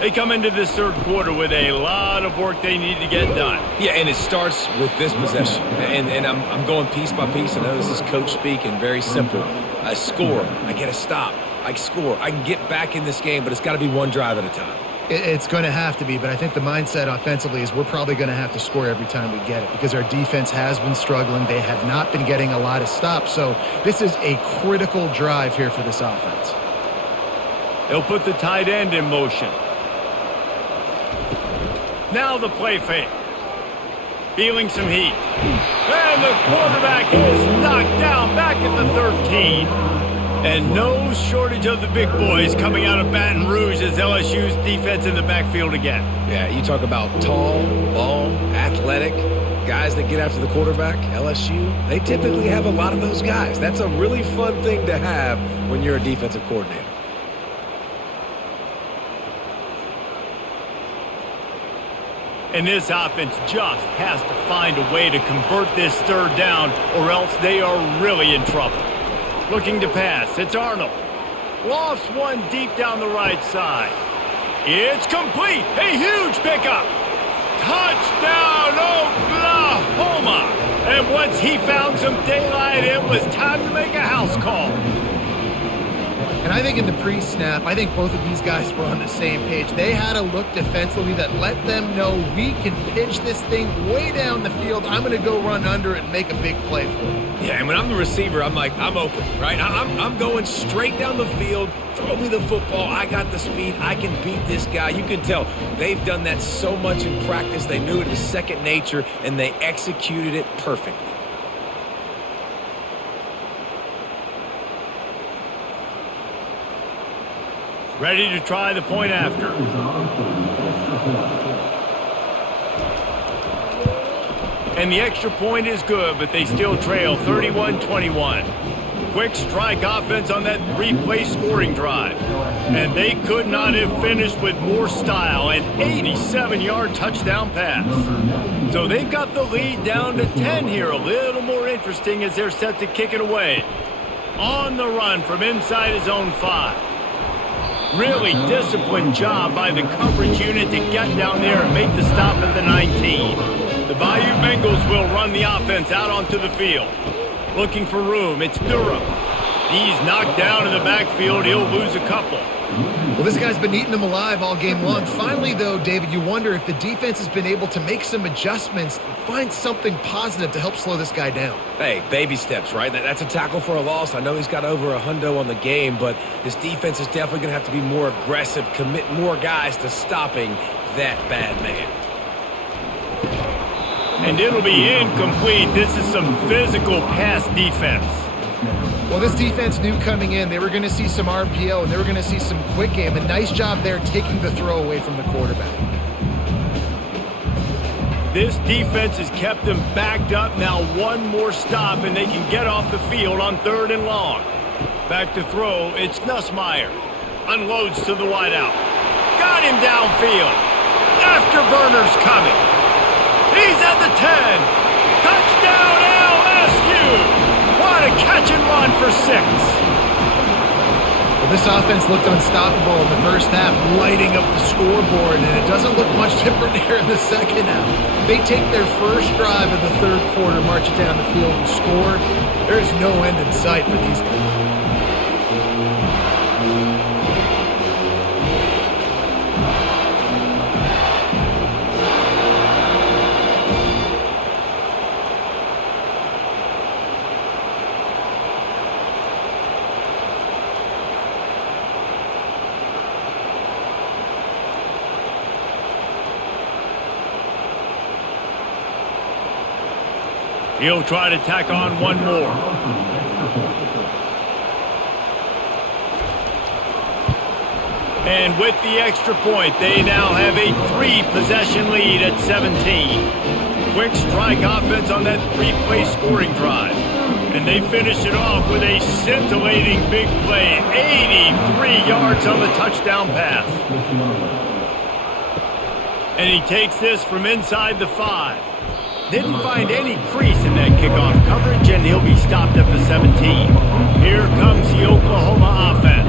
They come into this third quarter with a lot of work they need to get done. Yeah, and it starts with this possession. And I'm going piece by piece. I know this is coach speak and very simple. I score. I get a stop. I score. I can get back in this game, but it's got to be one drive at a time. It's going to have to be, but I think the mindset offensively is we're probably going to have to score every time we get it because our defense has been struggling. They have not been getting a lot of stops, so this is a critical drive here for this offense. They'll put the tight end in motion. Now the play fake. Feeling some heat. And the quarterback is knocked down back at the 13. And no shortage of the big boys coming out of Baton Rouge as LSU's defense in the backfield again. Yeah, you talk about tall, long, athletic guys that get after the quarterback. LSU, they typically have a lot of those guys. That's a really fun thing to have when you're a defensive coordinator. And this offense just has to find a way to convert this third down or else they are really in trouble. Looking to pass, it's Arnold. Lofts one deep down the right side. It's complete. A huge pickup. Touchdown, Oklahoma. And once he found some daylight, it was time to make a house call. And I think in the pre-snap, I think both of these guys were on the same page. They had a look defensively that let them know we can pitch this thing way down the field. I'm going to go run under it and make a big play for it. Yeah, and when I'm the receiver, I'm like, I'm open, right? I'm going straight down the field. Throw me the football. I got the speed. I can beat this guy. You can tell they've done that so much in practice. They knew it was second nature, and they executed it perfectly. Ready to try the point after. And the extra point is good, but they still trail 31-21. Quick strike offense on that three-play scoring drive. And they could not have finished with more style. An 87-yard touchdown pass. So they've got the lead down to 10 here. A little more interesting as they're set to kick it away. On the run from inside his own 5. Really disciplined job by the coverage unit to get down there and make the stop at the 19. The Bayou Bengals will run the offense out onto the field. Looking for room, it's Durham. He's knocked down in the backfield. He'll lose a couple. Well, this guy's been eating them alive all game long. Finally, though, David, you wonder if the defense has been able to make some adjustments, find something positive to help slow this guy down. Hey, baby steps, right? That's a tackle for a loss. I know he's got over $100 on the game, but this defense is definitely going to have to be more aggressive, commit more guys to stopping that bad man. And it'll be incomplete. This is some physical pass defense. Well, this defense knew coming in they were going to see some RPO and they were going to see some quick game. A nice job there taking the throw away from the quarterback. This defense has kept them backed up. Now one more stop and they can get off the field on 3rd and long. Back to throw, it's Nussmeier. Unloads to the wideout. Got him downfield. Afterburner's coming. He's at the 10. Touchdown LSU. What a catch and run for 6. Well, this offense looked unstoppable in the first half, lighting up the scoreboard, and it doesn't look much different here in the second half. They take their first drive of the 3rd quarter, march it down the field, and score. There's no end in sight for these guys. He'll try to tack on one more. And with the extra point, they now have a 3-possession lead at 17. Quick strike offense on that 3-play scoring drive. And they finish it off with a scintillating big play. 83 yards on the touchdown pass. And he takes this from inside the 5. Didn't find any crease in that kickoff coverage, and he'll be stopped at the 17. Here comes the Oklahoma offense.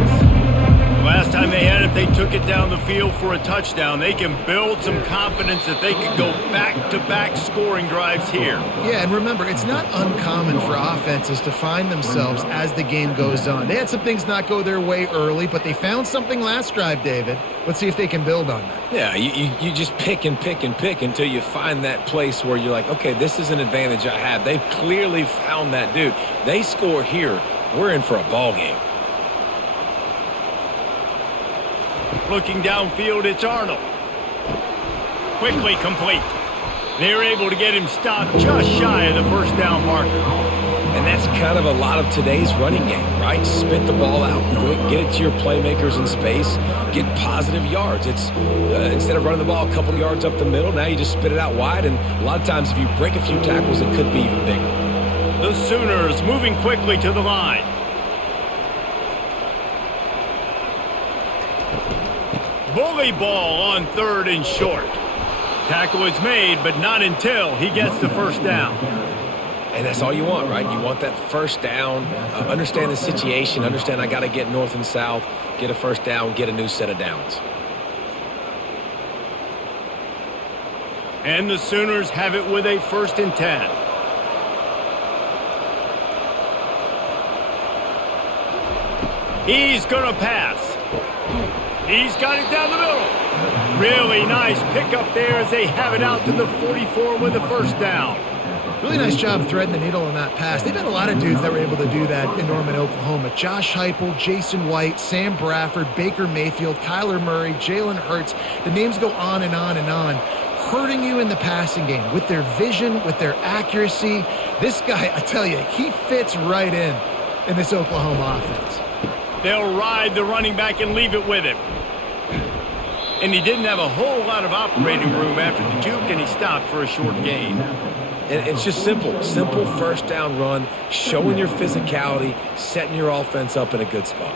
Last time they had it, they took it down the field for a touchdown. They can build some confidence that they can go back-to-back scoring drives here. Yeah, and remember, it's not uncommon for offenses to find themselves as the game goes on. They had some things not go their way early, but they found something last drive, David. Let's see if they can build on that. Yeah, you just pick and pick and pick until you find that place where you're like, okay, this is an advantage I have. They've clearly found that dude. They score here, we're in for a ball game. Looking downfield, it's Arnold. Quickly complete. They're able to get him stopped just shy of the first down marker. And that's kind of a lot of today's running game, right? Spit the ball out quick, get it to your playmakers in space, get positive yards. It's instead of running the ball a couple yards up the middle, now you just spit it out wide, and a lot of times if you break a few tackles, it could be even bigger. The Sooners moving quickly to the line. Bully ball on 3rd and short. Tackle is made, but not until he gets the first down. And that's all you want, right? You want that first down, understand the situation, understand I got to get north and south, get a first down, get a new set of downs. And the Sooners have it with a 1st and 10. He's going to pass. He's got it down the middle. Really nice pickup there as they have it out to the 44 with the first down. Really nice job threading the needle on that pass. They've had a lot of dudes that were able to do that in Norman, Oklahoma. Josh Heupel, Jason White, Sam Bradford, Baker Mayfield, Kyler Murray, Jalen Hurts. The names go on and on and on. Hurting you in the passing game with their vision, with their accuracy. This guy, I tell you, he fits right in this Oklahoma offense. They'll ride the running back and leave it with him. And he didn't have a whole lot of operating room after the juke, and he stopped for a short gain. And it's just simple first down run, showing your physicality, setting your offense up in a good spot.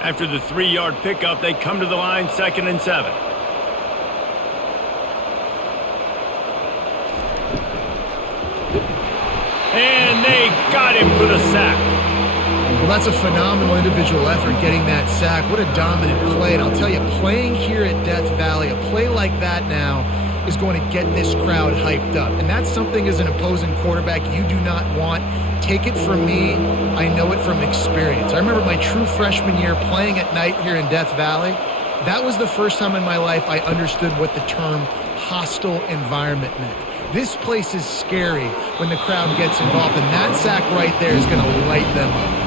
After the 3-yard pickup, they come to the line, 2nd and 7. And they got him for the sack. Well, that's a phenomenal individual effort getting that sack. What a dominant play. And I'll tell you, playing here at Death Valley, a play like that now is going to get this crowd hyped up. And that's something as an opposing quarterback you do not want. Take it from me. I know it from experience. I remember my true freshman year playing at night here in Death Valley. That was the first time in my life I understood what the term hostile environment meant. This place is scary when the crowd gets involved, and that sack right there is going to light them up.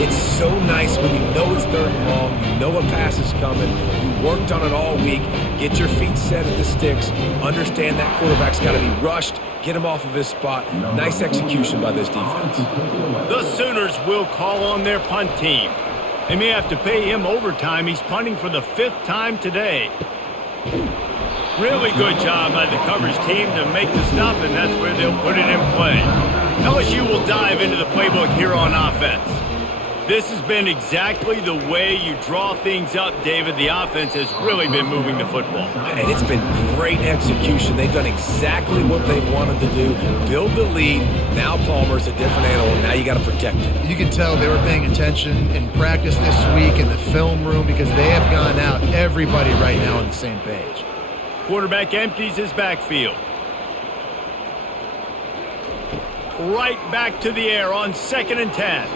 It's so nice when you know it's 3rd and long, you know a pass is coming, you worked on it all week, get your feet set at the sticks, understand that quarterback's got to be rushed, get him off of his spot. Nice execution by this defense. The Sooners will call on their punt team. They may have to pay him overtime. He's punting for the 5th time today. Really good job by the coverage team to make the stop, and that's where they'll put it in play. LSU will dive into the playbook here on offense. This has been exactly the way you draw things up, David. The offense has really been moving the football. And it's been great execution. They've done exactly what they wanted to do. Build the lead. Now Palmer's a different animal. Now you got to protect it. You can tell they were paying attention in practice this week in the film room because they have gone out, everybody right now on the same page. Quarterback empties his backfield. Right back to the air on 2nd and 10.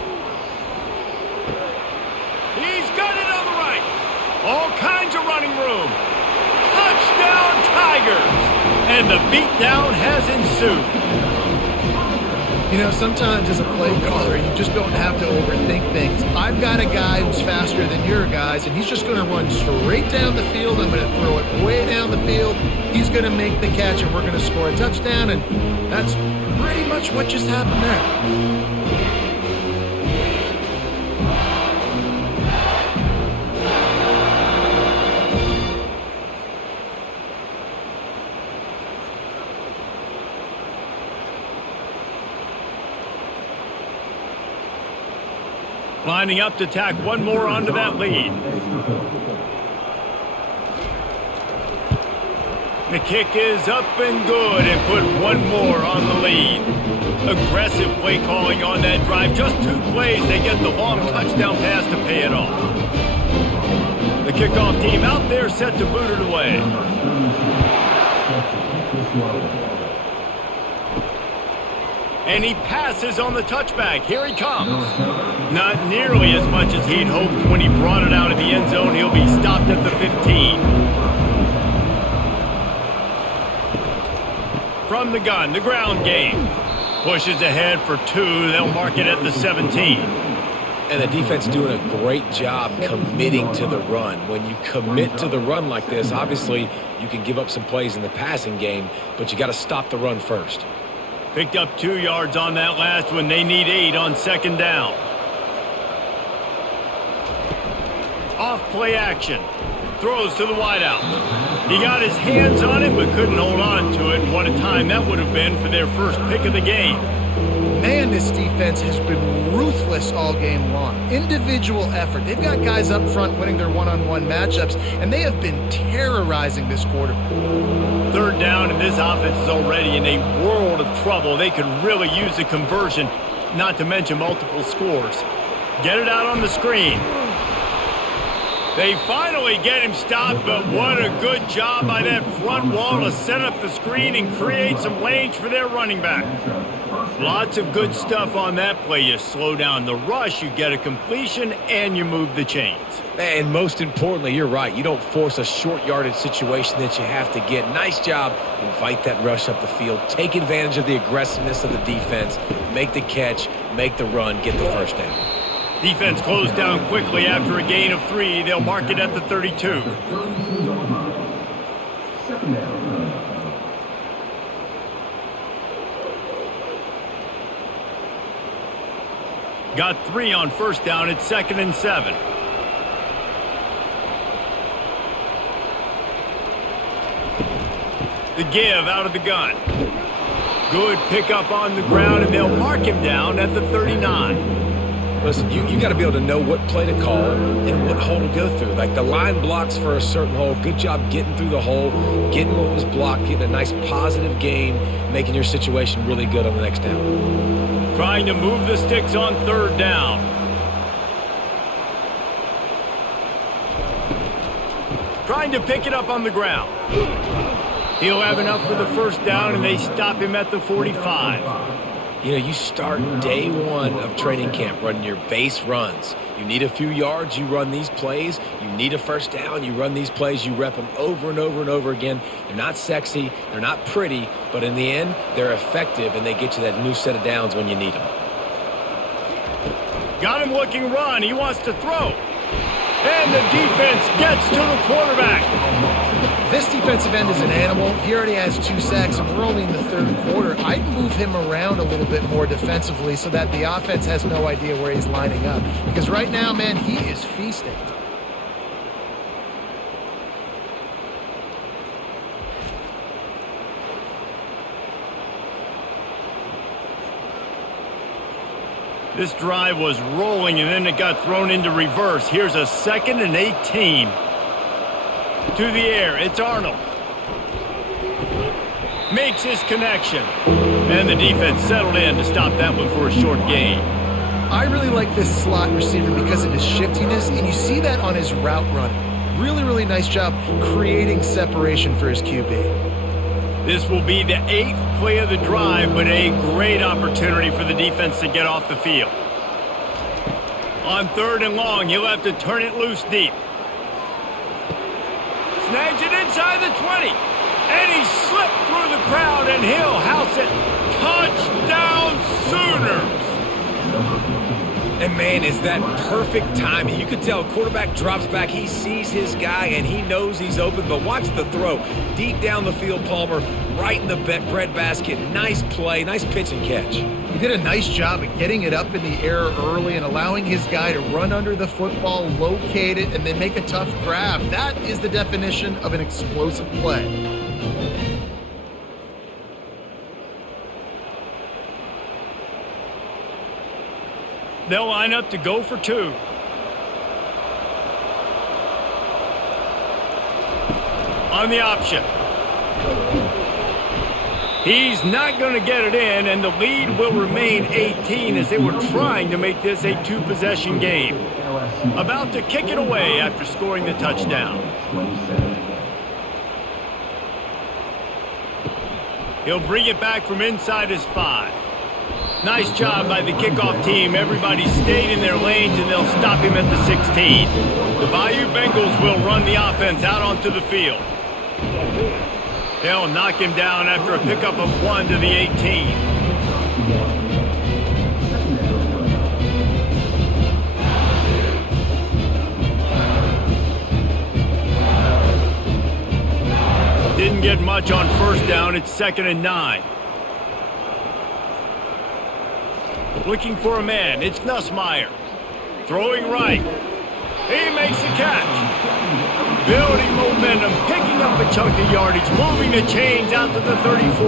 He's got it on the right. All kinds of running room. Touchdown Tigers. And the beatdown has ensued. You know, sometimes as a play caller, you just don't have to overthink things. I've got a guy who's faster than your guys, and he's just going to run straight down the field. I'm going to throw it way down the field. He's going to make the catch, and we're going to score a touchdown, and that's pretty much what just happened there. Lining up to tack one more onto that lead. The kick is up and good and put one more on the lead. Aggressive play calling on that drive. Just 2 plays, they get the long touchdown pass to pay it off. The kickoff team out there set to boot it away. And he passes on the touchback. Here he comes. Not nearly as much as he'd hoped when he brought it out of the end zone. He'll be stopped at the 15. From the gun, the ground game. Pushes ahead for 2. They'll mark it at the 17. And the defense doing a great job committing to the run. When you commit to the run like this, obviously you can give up some plays in the passing game, but you got to stop the run first. Picked up 2 yards on that last one. They need 8 on 2nd down. Off play action. Throws to the wideout. He got his hands on it but couldn't hold on to it. And what a time that would have been for their first pick of the game. Man, this defense has been ruthless all game long. Individual effort. They've got guys up front winning their one-on-one matchups, and they have been terrorizing this quarterback. 3rd down, and this offense is already in a world of trouble. They could really use a conversion, not to mention multiple scores. Get it out on the screen. They finally get him stopped, but what a good job by that front wall to set up the screen and create some lanes for their running back. Lots of good stuff on that play. You slow down the rush, you get a completion, and you move the chains. And most importantly, you're right. You don't force a short yardage situation that you have to get. Nice job. Invite that rush up the field. Take advantage of the aggressiveness of the defense. Make the catch, make the run, get the first down. Defense closed down quickly after a gain of 3. They'll mark it at the 32. Got 3 on first down. It's 2nd and 7. The give out of the gun. Good pickup on the ground, and they'll mark him down at the 39. Listen, you got to be able to know what play to call and what hole to go through. Like the line blocks for a certain hole. Good job getting through the hole, getting what was blocked, getting a nice positive gain, making your situation really good on the next down. Trying to move the sticks on 3rd down. Trying to pick it up on the ground. He'll have enough for the first down, and they stop him at the 45. You know, you start day 1 of training camp running your base runs. You need a few yards, you run these plays. You need a first down, you run these plays. You rep them over and over and over again. They're not sexy, they're not pretty, but in the end, they're effective, and they get you that new set of downs when you need them. Got him looking run. He wants to throw. And the defense gets to the quarterback. This defensive end is an animal. He already has 2 sacks, and we're only in the 3rd quarter. I'd move him around a little bit more defensively so that the offense has no idea where he's lining up. Because right now, man, he is feasting. This drive was rolling, and then it got thrown into reverse. Here's a 2nd and 18. To the air, it's Arnold. Makes his connection. And the defense settled in to stop that one for a short gain. I really like this slot receiver because of his shiftiness, and you see that on his route running. Really, really nice job creating separation for his QB. This will be the 8th play of the drive, but a great opportunity for the defense to get off the field. On 3rd and long, he'll have to turn it loose deep. Snags it inside the 20. And he slipped through the crowd, and he'll house it. Touchdown Sooners! And, man, is that perfect timing. You can tell quarterback drops back. He sees his guy, and he knows he's open. But watch the throw. Deep down the field, Palmer, right in the breadbasket. Nice play, nice pitch and catch. He did a nice job of getting it up in the air early and allowing his guy to run under the football, locate it, and then make a tough grab. That is the definition of an explosive play. They'll line up to go for 2. On the option. He's not going to get it in, and the lead will remain 18 as they were trying to make this a 2-possession game. About to kick it away after scoring the touchdown. He'll bring it back from inside his 5. Nice job by the kickoff team. Everybody stayed in their lanes, and they'll stop him at the 16. The Bayou Bengals will run the offense out onto the field. They'll knock him down after a pickup of 1 to the 18. Didn't get much on first down. It's 2nd and 9. Looking for a man. It's Nussmeier. Throwing right. He makes the catch. Building momentum, picking up a chunk of yardage, moving the chains out to the 34.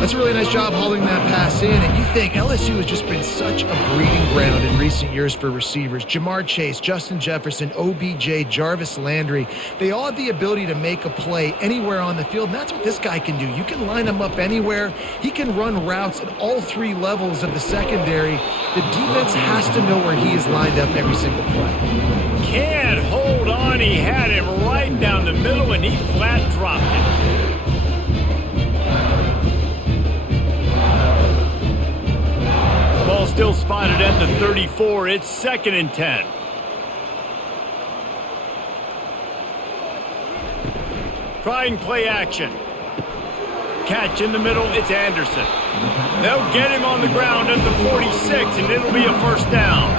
That's a really nice job holding that pass in, and you think LSU has just been such a breeding ground in recent years for receivers. Jamar Chase, Justin Jefferson, OBJ, Jarvis Landry, they all have the ability to make a play anywhere on the field, and that's what this guy can do. You can line him up anywhere. He can run routes at all three levels of the secondary. The defense has to know where he is lined up every single play. Can't hold on. He had him right down the middle, and he flat dropped it. Ball still spotted at the 34. It's 2nd and 10. Trying play action. Catch in the middle. It's Anderson. They'll get him on the ground at the 46, and it'll be a first down.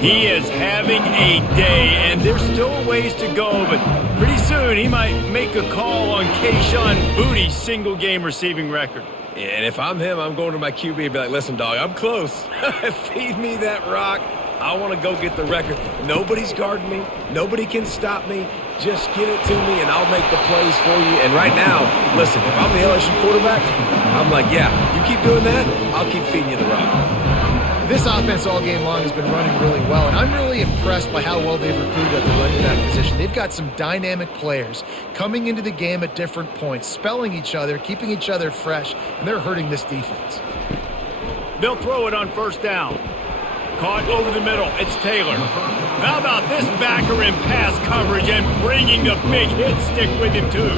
He is having a day, and there's still ways to go, but pretty soon he might make a call on Kayshon Bouttie's single-game receiving record. And if I'm him, I'm going to my QB and be like, listen, dog, I'm close. Feed me that rock. I want to go get the record. Nobody's guarding me. Nobody can stop me. Just get it to me, and I'll make the plays for you. And right now, listen, if I'm the LSU quarterback, I'm like, yeah, you keep doing that, I'll keep feeding you the rock. This offense all game long has been running really well, and I'm really impressed by how well they've recruited at the running back position. They've got some dynamic players coming into the game at different points, spelling each other, keeping each other fresh, and they're hurting this defense. They'll throw it on first down. Caught over the middle. It's Taylor. How about this backer in pass coverage and bringing the big hit stick with him, too?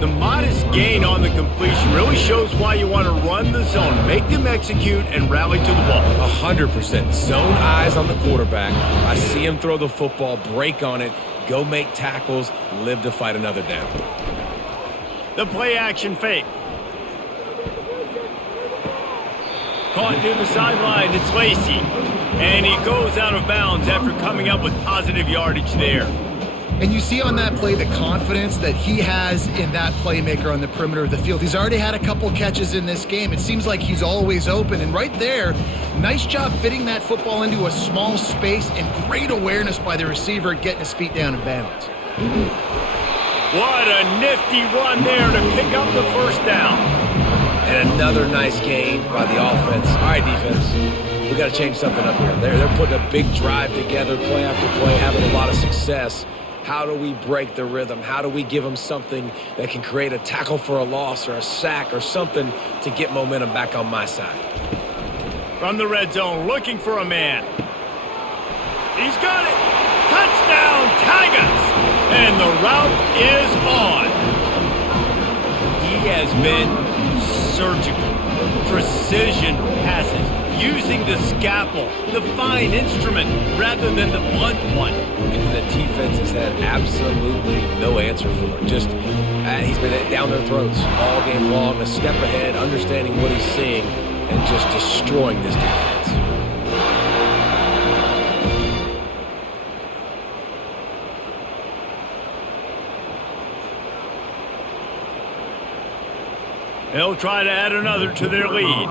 The modest gain on the completion really shows why you want to run the zone, make them execute, and rally to the ball. 100%. Zone eyes on the quarterback. I see him throw the football, break on it, go make tackles, live to fight another down. The play action fake. Caught near the sideline, it's Lacey. And he goes out of bounds after coming up with positive yardage there. And you see on that play the confidence that he has in that playmaker on the perimeter of the field. He's already had a couple catches in this game. It seems like he's always open. And right there, nice job fitting that football into a small space and great awareness by the receiver getting his feet down in bounds. What a nifty run there to pick up the first down. And another nice gain by the offense. All right, defense, we got to change something up here. They're putting a big drive together, play after play, having a lot of success. How do we break the rhythm? How do we give them something that can create a tackle for a loss or a sack or something to get momentum back on my side? From the red zone, looking for a man. He's got it. Touchdown, Tigers! And the route is on. He has been surgical, precision passes, using the scalpel, the fine instrument, rather than the blunt one. And the defense has had absolutely no answer for it. Just, he's been down their throats all game long, a step ahead, understanding what he's seeing, and just destroying this defense. They'll try to add another to their lead.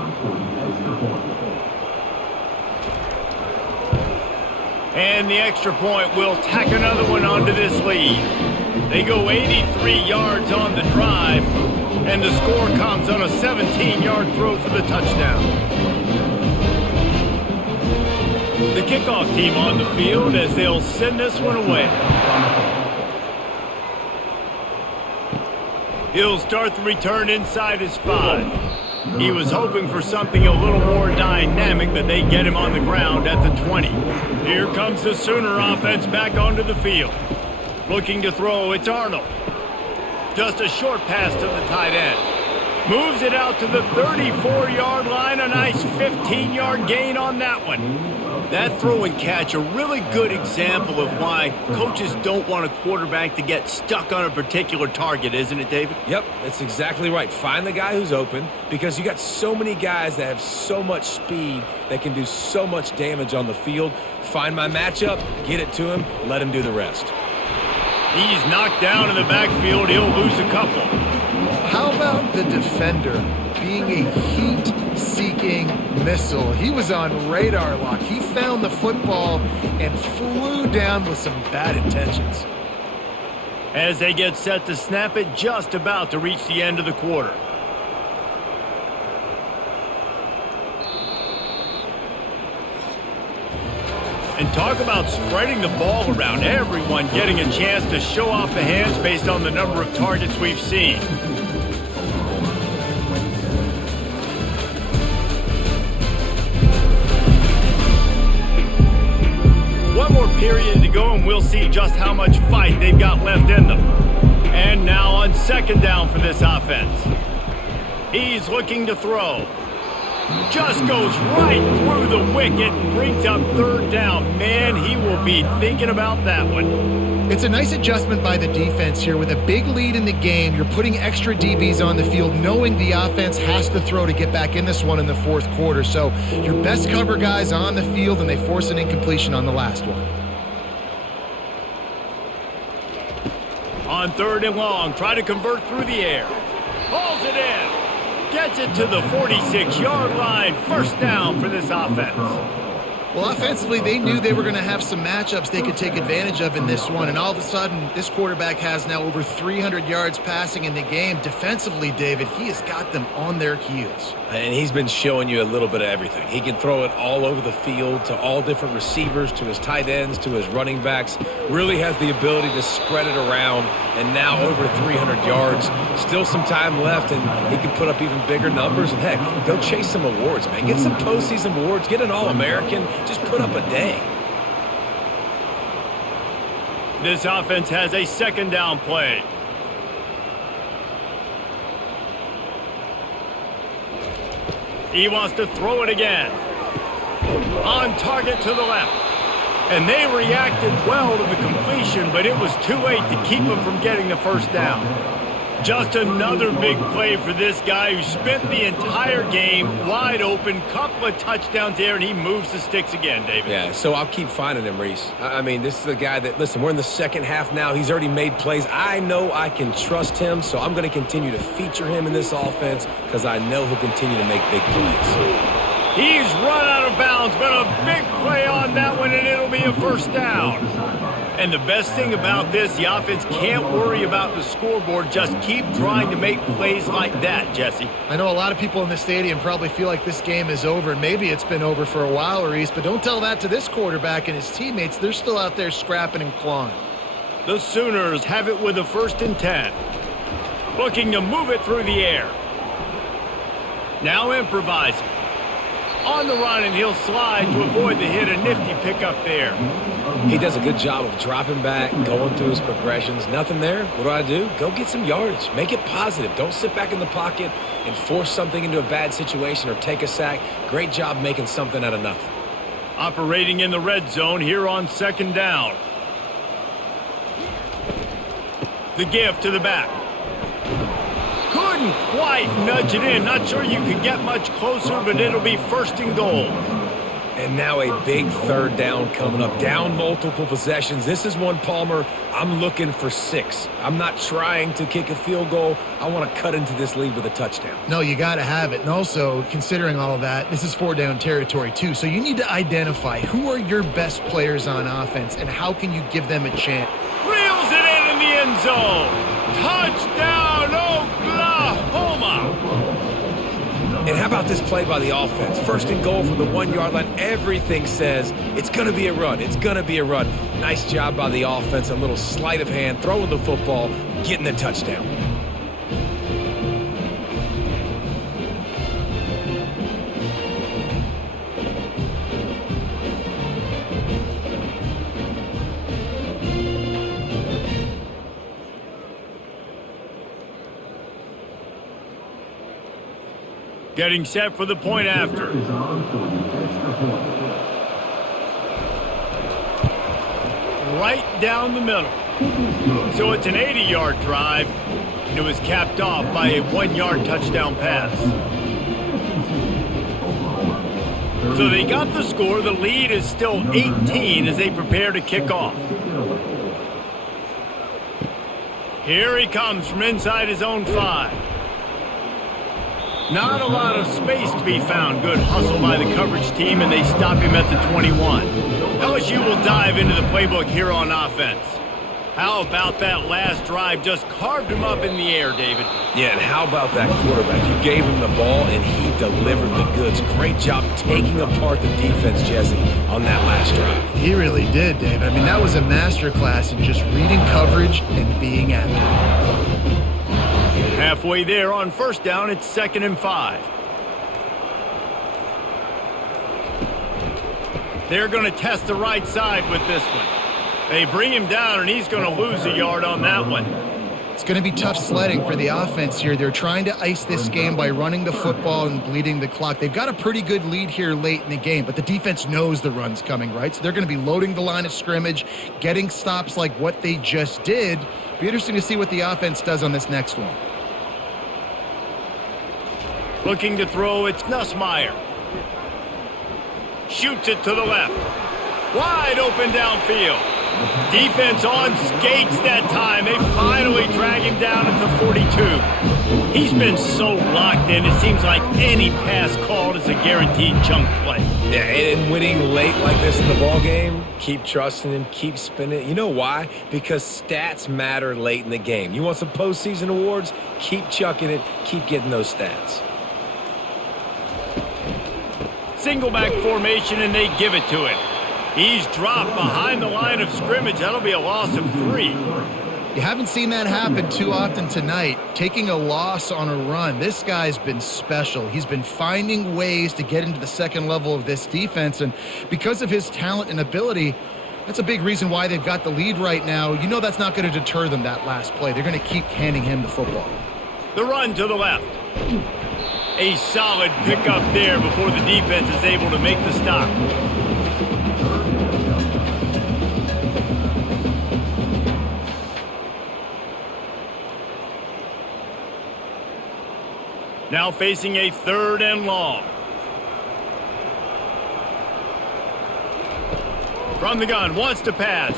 And the extra point will tack another one onto this lead. They go 83 yards on the drive, and the score comes on a 17-yard throw for the touchdown. The kickoff team on the field as they'll send this one away. He'll start the return inside his 5. He was hoping for something a little more dynamic, but they get him on the ground at the 20. Here comes the Sooner offense back onto the field. Looking to throw, it's Arnold. Just a short pass to the tight end. Moves it out to the 34-yard line. A nice 15-yard gain on that one. That throw and catch, a really good example of why coaches don't want a quarterback to get stuck on a particular target, isn't it, David? Yep, that's exactly right. Find the guy who's open, because you got so many guys that have so much speed that can do so much damage on the field. Find my matchup, get it to him, let him do the rest. He's knocked down in the backfield. He'll lose a couple. How about the defender being a heat-seeking missile? He was on radar lock. He found the football and flew down with some bad intentions. As they get set to snap it, just about to reach the end of the quarter. And talk about spreading the ball around, everyone getting a chance to show off the hands based on the number of targets we've seen. One more period to go and we'll see just how much fight they've got left in them. And now on second down for this offense. He's looking to throw. Just goes right through the wicket and brings up third down. Man, he will be thinking about that one. It's a nice adjustment by the defense here. With a big lead in the game, you're putting extra DBs on the field, knowing the offense has to throw to get back in this one in the fourth quarter. So your best cover guys on the field, and they force an incompletion on the last one. On third and long, try to convert through the air. Hauls it in. Gets it to the 46-yard line. First down for this offense. Well, offensively, they knew they were going to have some matchups they could take advantage of in this one. And all of a sudden, this quarterback has now over 300 yards passing in the game. Defensively, David, he has got them on their heels. And he's been showing you a little bit of everything. He can throw it all over the field to all different receivers, to his tight ends, to his running backs. Really has the ability to spread it around. And now over 300 yards. Still some time left, and he can put up even bigger numbers. And, heck, go chase some awards, man. Get some postseason awards. Get an All-American. Just put up a day. This offense has a second down play. He wants to throw it again. On target to the left. And they reacted well to the completion, but it was too late to keep him from getting the first down. Just another big play for this guy who spent the entire game wide open, couple of touchdowns there, and he moves the sticks again, David. Yeah, so I'll keep finding him, Reese. I mean, this is a guy that, listen, we're in the second half now. He's already made plays. I know I can trust him, so I'm going to continue to feature him in this offense because I know he'll continue to make big plays. He's run out of bounds, but a big play on that one, and it'll be a first down. And the best thing about this, the offense can't worry about the scoreboard. Just keep trying to make plays like that, Jesse. I know a lot of people in the stadium probably feel like this game is over, and maybe it's been over for a while, Reese, but don't tell that to this quarterback and his teammates. They're still out there scrapping and clawing. The Sooners have it with a 1st and 10. Looking to move it through the air. Now improvising. On the run, and he'll slide to avoid the hit. A nifty pickup there. He does a good job of dropping back, going through his progressions. Nothing there. What do? Go get some yardage. Make it positive. Don't sit back in the pocket and force something into a bad situation or take a sack. Great job making something out of nothing. Operating in the red zone here on second down. The give to the back. Couldn't quite nudge it in. Not sure you could get much closer, but it'll be 1st and goal. And now a big third down coming up. Down multiple possessions. This is one, Palmer, I'm looking for 6. I'm not trying to kick a field goal. I want to cut into this lead with a touchdown. No, you got to have it. And also, considering all of that, this is 4-down territory too. So you need to identify who are your best players on offense and how can you give them a chance. Reels it in the end zone. Touchdown, Oklahoma. And how about this play by the offense? 1st and goal from the 1-yard line. Everything says it's going to be a run. It's going to be a run. Nice job by the offense. A little sleight of hand, throwing the football, getting the touchdown. Getting set for the point after. Right down the middle. So it's an 80-yard drive. And it was capped off by a 1-yard touchdown pass. So they got the score. The lead is still 18 as they prepare to kick off. Here he comes from inside his own 5. Not a lot of space to be found. Good hustle by the coverage team, and they stop him at the 21. LSU will dive into the playbook here on offense. How about that last drive? Just carved him up in the air, David. Yeah, and how about that quarterback? You gave him the ball, and he delivered the goods. Great job taking apart the defense, Jesse, on that last drive. He really did, Dave. I mean, that was a masterclass in just reading coverage and being accurate. Halfway there on first down, it's 2nd and 5. They're going to test the right side with this one. They bring him down, and he's going to lose a yard on that one. It's going to be tough sledding for the offense here. They're trying to ice this game by running the football and bleeding the clock. They've got a pretty good lead here late in the game, but the defense knows the run's coming, right? So they're going to be loading the line of scrimmage, getting stops like what they just did. Be interesting to see what the offense does on this next one. Looking to throw, it's Nussmeier. Shoots it to the left. Wide open downfield. Defense on skates that time. They finally drag him down at the 42. He's been so locked in, it seems like any pass called is a guaranteed chunk play. Yeah, and winning late like this in the ball game, keep trusting him, keep spinning. You know why? Because stats matter late in the game. You want some postseason awards? Keep chucking it, keep getting those stats. Single back formation, and they give it to him. He's dropped behind the line of scrimmage. That'll be a loss of 3. You haven't seen that happen too often tonight, taking a loss on a run. This guy's been special. He's been finding ways to get into the second level of this defense, and because of his talent and ability, that's a big reason why they've got the lead right now. You know that's not going to deter them, that last play. They're going to keep handing him the football. The run to the left. A solid pickup there before the defense is able to make the stop. Now facing a 3rd and long. From the gun, wants to pass.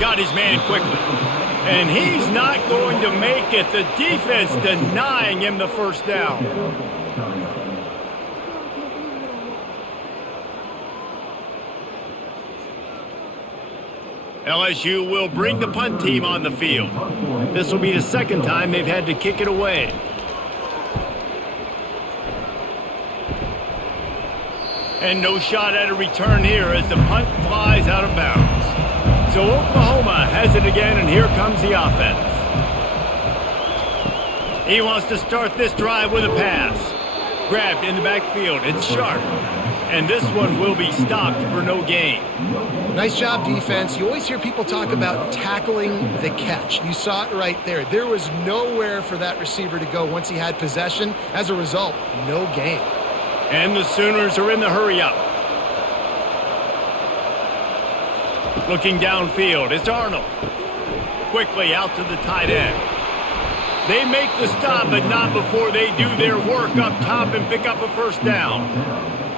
Got his man quickly. And he's not going to make it. The defense denying him the first down. LSU will bring the punt team on the field. This will be the 2nd time they've had to kick it away. And no shot at a return here as the punt flies out of bounds. So Oklahoma has it again, and here comes the offense. He wants to start this drive with a pass. Grabbed in the backfield. It's sharp. And this one will be stopped for no gain. Nice job, defense. You always hear people talk about tackling the catch. You saw it right there. There was nowhere for that receiver to go once he had possession. As a result, no gain. And the Sooners are in the hurry-up. Looking downfield, it's Arnold. Quickly out to the tight end. They make the stop, but not before they do their work up top and pick up a first down.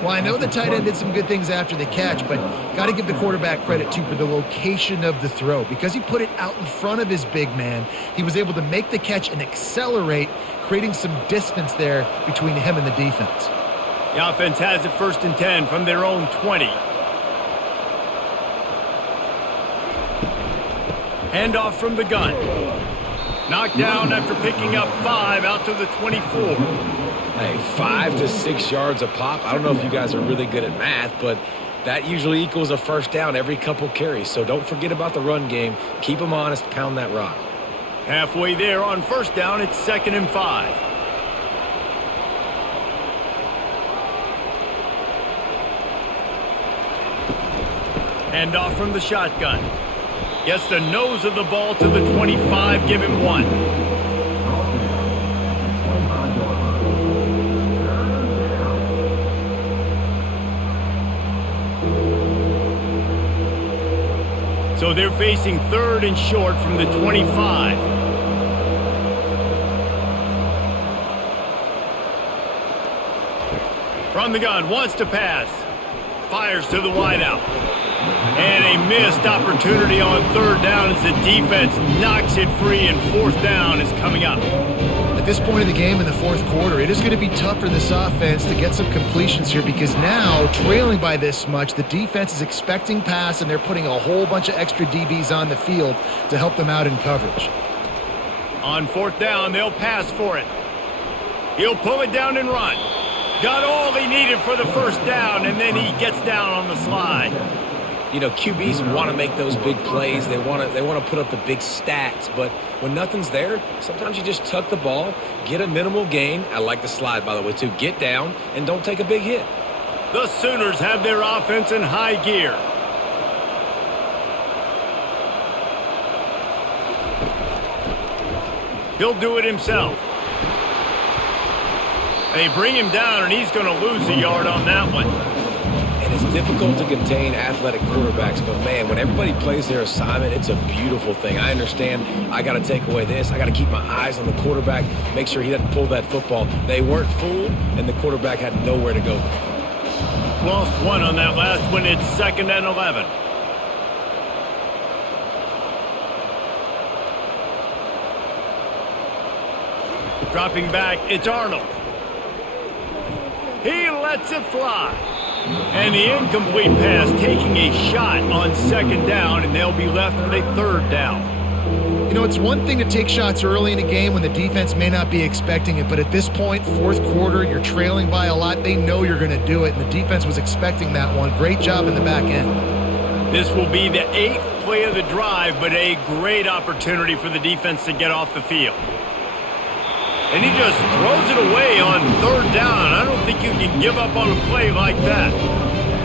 Well, I know the tight end did some good things after the catch, but got to give the quarterback credit, too, for the location of the throw. Because he put it out in front of his big man, he was able to make the catch and accelerate, creating some distance there between him and the defense. The offense has it 1st and 10 from their own 20. Handoff from the gun. Knocked down after picking up 5 out to the 24. Hey, 5 to 6 yards a pop. I don't know if you guys are really good at math, but that usually equals a first down every couple carries. So don't forget about the run game. Keep them honest, pound that rock. Halfway there on first down, it's 2nd and 5. Hand off from the shotgun. Gets the nose of the ball to the 25, give him 1. So they're facing 3rd and short from the 25. From the gun, wants to pass. Fires to the wideout. And a missed opportunity on 3rd down as the defense knocks it free, and 4th down is coming up. At this point of the game in the fourth quarter, it is going to be tough for this offense to get some completions here because now, trailing by this much, the defense is expecting pass and they're putting a whole bunch of extra DBs on the field to help them out in coverage. On fourth down, they'll pass for it. He'll pull it down and run. Got all he needed for the first down, and then he gets down on the slide. You know, QBs want to make those big plays. They want to put up the big stats. But when nothing's there, sometimes you just tuck the ball, get a minimal gain. I like the slide, by the way, too. Get down and don't take a big hit. The Sooners have their offense in high gear. He'll do it himself. They bring him down, and he's going to lose a yard on that one. And it's difficult to contain athletic quarterbacks, but, man, when everybody plays their assignment, it's a beautiful thing. I understand I got to take away this. I got to keep my eyes on the quarterback, make sure he doesn't pull that football. They weren't fooled, and the quarterback had nowhere to go. Lost one on that last one. It's 2nd and 11. Dropping back, it's Arnold. He lets it fly. And the incomplete pass taking a shot on 2nd down, and they'll be left with a 3rd down. You know, it's one thing to take shots early in a game when the defense may not be expecting it, but at this point, fourth quarter, you're trailing by a lot. They know you're going to do it, and the defense was expecting that one. Great job in the back end. This will be the 8th play of the drive, but a great opportunity for the defense to get off the field. And he just throws it away on 3rd down. I don't think you can give up on a play like that.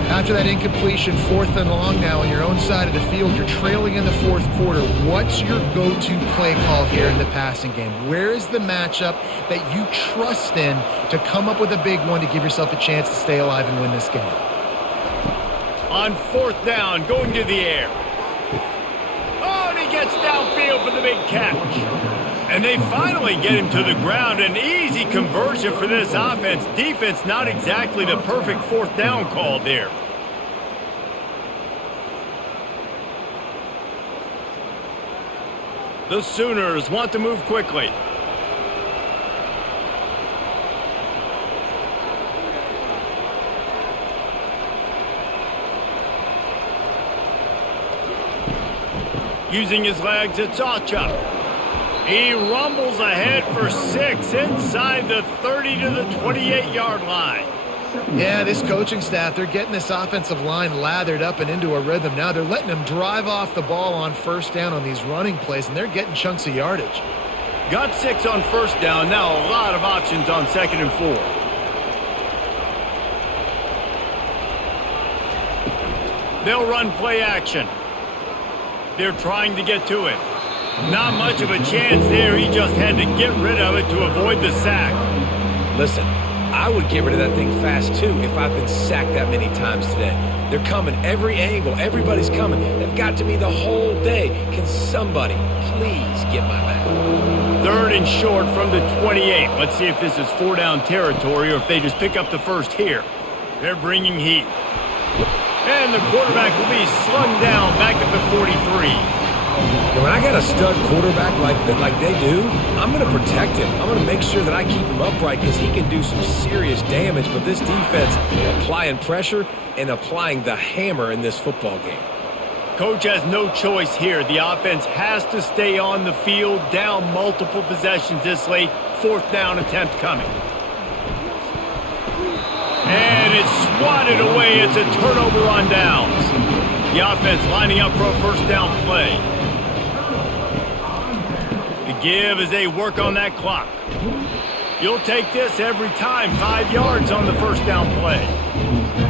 After that incompletion, 4th and long now on your own side of the field, you're trailing in the fourth quarter. What's your go-to play call here in the passing game? Where is the matchup that you trust in to come up with a big one to give yourself a chance to stay alive and win this game? On 4th down, going to the air. Oh, and he gets downfield for the big catch. And they finally get him to the ground. An easy conversion for this offense. Defense not exactly the perfect 4th down call there. The Sooners want to move quickly. Using his legs, it's Ocha. He rumbles ahead for 6 inside the 30 to the 28-yard line. Yeah, this coaching staff, they're getting this offensive line lathered up and into a rhythm now. They're letting them drive off the ball on 1st down on these running plays, and they're getting chunks of yardage. Got 6 on 1st down. Now a lot of options on 2nd and 4. They'll run play action. They're trying to get to it. Not much of a chance there. He just had to get rid of it to avoid the sack. Listen, I would get rid of that thing fast, too, if I've been sacked that many times today. They're coming every angle. Everybody's coming. They've got to me the whole day. Can somebody please get my back? 3rd and short from the 28. Let's see if this is 4-down territory or if they just pick up the first here. They're bringing heat. And the quarterback will be slung down back at the 43. And when I got a stud quarterback like they do, I'm going to protect him. I'm going to make sure that I keep him upright because he can do some serious damage. But this defense applying pressure and applying the hammer in this football game. Coach has no choice here. The offense has to stay on the field, down multiple possessions this late. 4th down attempt coming. And it's swatted away. It's a turnover on downs. The offense lining up for a 1st down play. Give as they work on that clock. You'll take this every time. 5 yards on the 1st down play.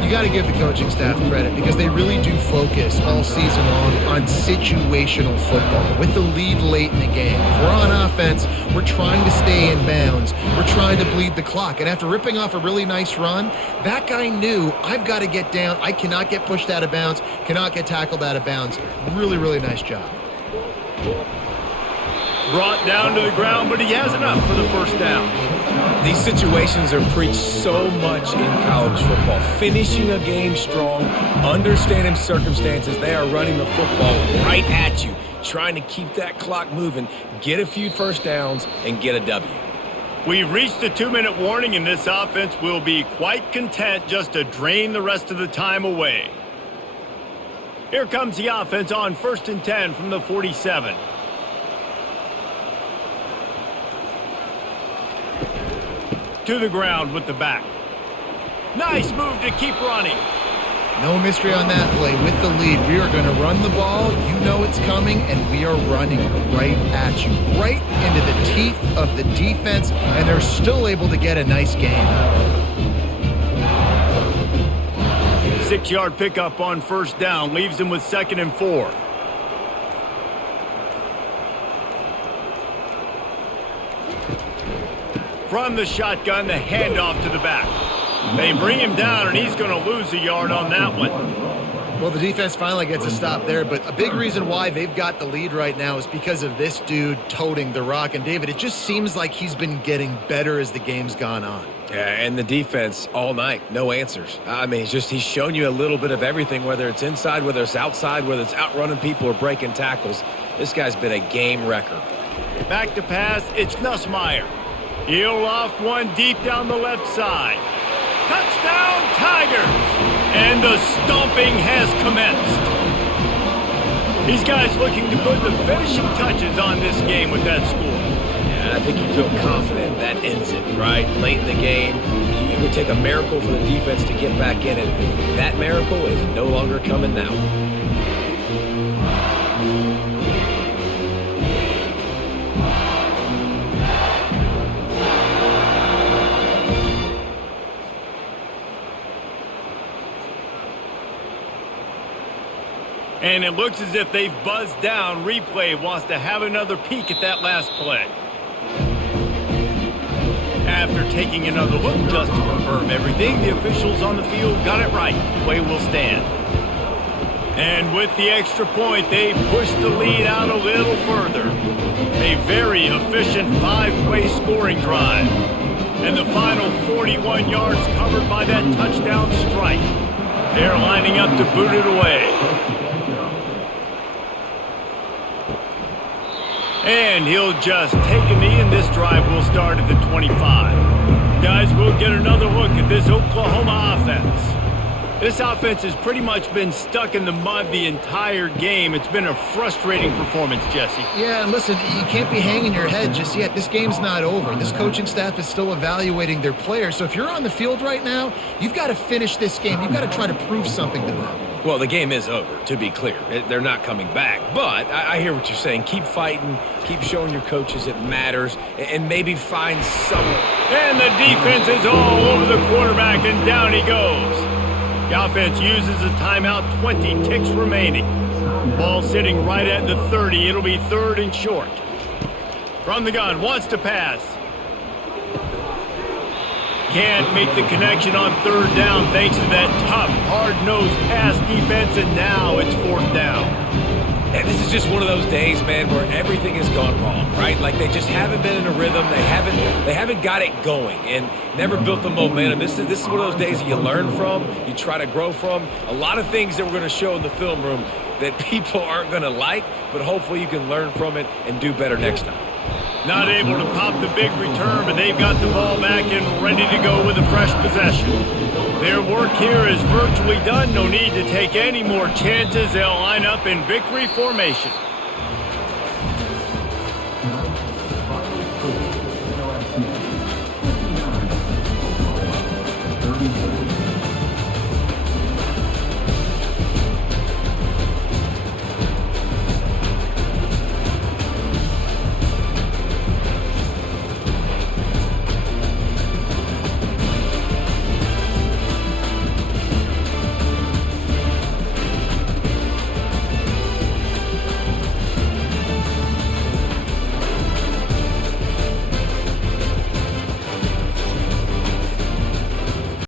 You got to give the coaching staff credit because they really do focus all season long on situational football. With the lead late in the game, if we're on offense, we're trying to stay in bounds. We're trying to bleed the clock. And after ripping off a really nice run, that guy knew, I've got to get down. I cannot get pushed out of bounds, cannot get tackled out of bounds. Really, really nice job. Brought down to the ground, but he has enough for the 1st down. These situations are preached so much in college football. Finishing a game strong, understanding circumstances. They are running the football right at you, trying to keep that clock moving, get a few 1st downs, and get a W. We've reached a 2-minute warning, and this offense will be quite content just to drain the rest of the time away. Here comes the offense on 1st and 10 from the 47. To the ground with the back. Nice move to keep running. No mystery on that play. With the lead, we are going to run the ball. You know it's coming, and we are running right at you. Right into the teeth of the defense, and they're still able to get a nice gain. 6-yard pickup on 1st down. Leaves them with 2nd and 4. From the shotgun, the handoff to the back. They bring him down, and he's going to lose a yard on that one. Well, the defense finally gets a stop there, but a big reason why they've got the lead right now is because of this dude toting the rock. And, David, it just seems like he's been getting better as the game's gone on. Yeah, and the defense all night, no answers. I mean, he's shown you a little bit of everything, whether it's inside, whether it's outside, whether it's outrunning people or breaking tackles. This guy's been a game wrecker. Back to pass, it's Nussmeier. He'll loft one deep down the left side. Touchdown, Tigers! And the stomping has commenced. These guys looking to put the finishing touches on this game with that score. Yeah, I think you feel confident that ends it, right? Late in the game, it would take a miracle for the defense to get back in it. That miracle is no longer coming now. And it looks as if they've buzzed down. Replay wants to have another peek at that last play. After taking another look just to confirm everything, the officials on the field got it right. Play will stand. And with the extra point, they push the lead out a little further. A very efficient 5-play scoring drive. And the final 41 yards covered by that touchdown strike. They're lining up to boot it away. And he'll just take a knee, and this drive will start at the 25. Guys, we'll get another look at this Oklahoma offense. This offense has pretty much been stuck in the mud the entire game. It's been a frustrating performance, Jesse. Yeah, and listen, you can't be hanging your head just yet. This game's not over. This coaching staff is still evaluating their players. So if you're on the field right now, you've got to finish this game. You've got to try to prove something to them. Well, the game is over, to be clear. They're not coming back. But I hear what you're saying. Keep fighting. Keep showing your coaches it matters. And maybe find someone. And the defense is all over the quarterback, and down he goes. The offense uses a timeout, 20 ticks remaining. Ball sitting right at the 30. It'll be 3rd and short. From the gun, wants to pass. Can't make the connection on 3rd down thanks to that tough, hard-nosed pass defense, and now it's 4th down. And this is just one of those days, man, where everything has gone wrong, right? Like they just haven't been in a rhythm. They haven't got it going and never built the momentum. This is one of those days that you learn from, you try to grow from. A lot of things that we're going to show in the film room that people aren't going to like, but hopefully you can learn from it and do better next time. Not able to pop the big return, but they've got the ball back and ready to go with a fresh possession. Their work here is virtually done. No need to take any more chances. They'll line up in victory formation.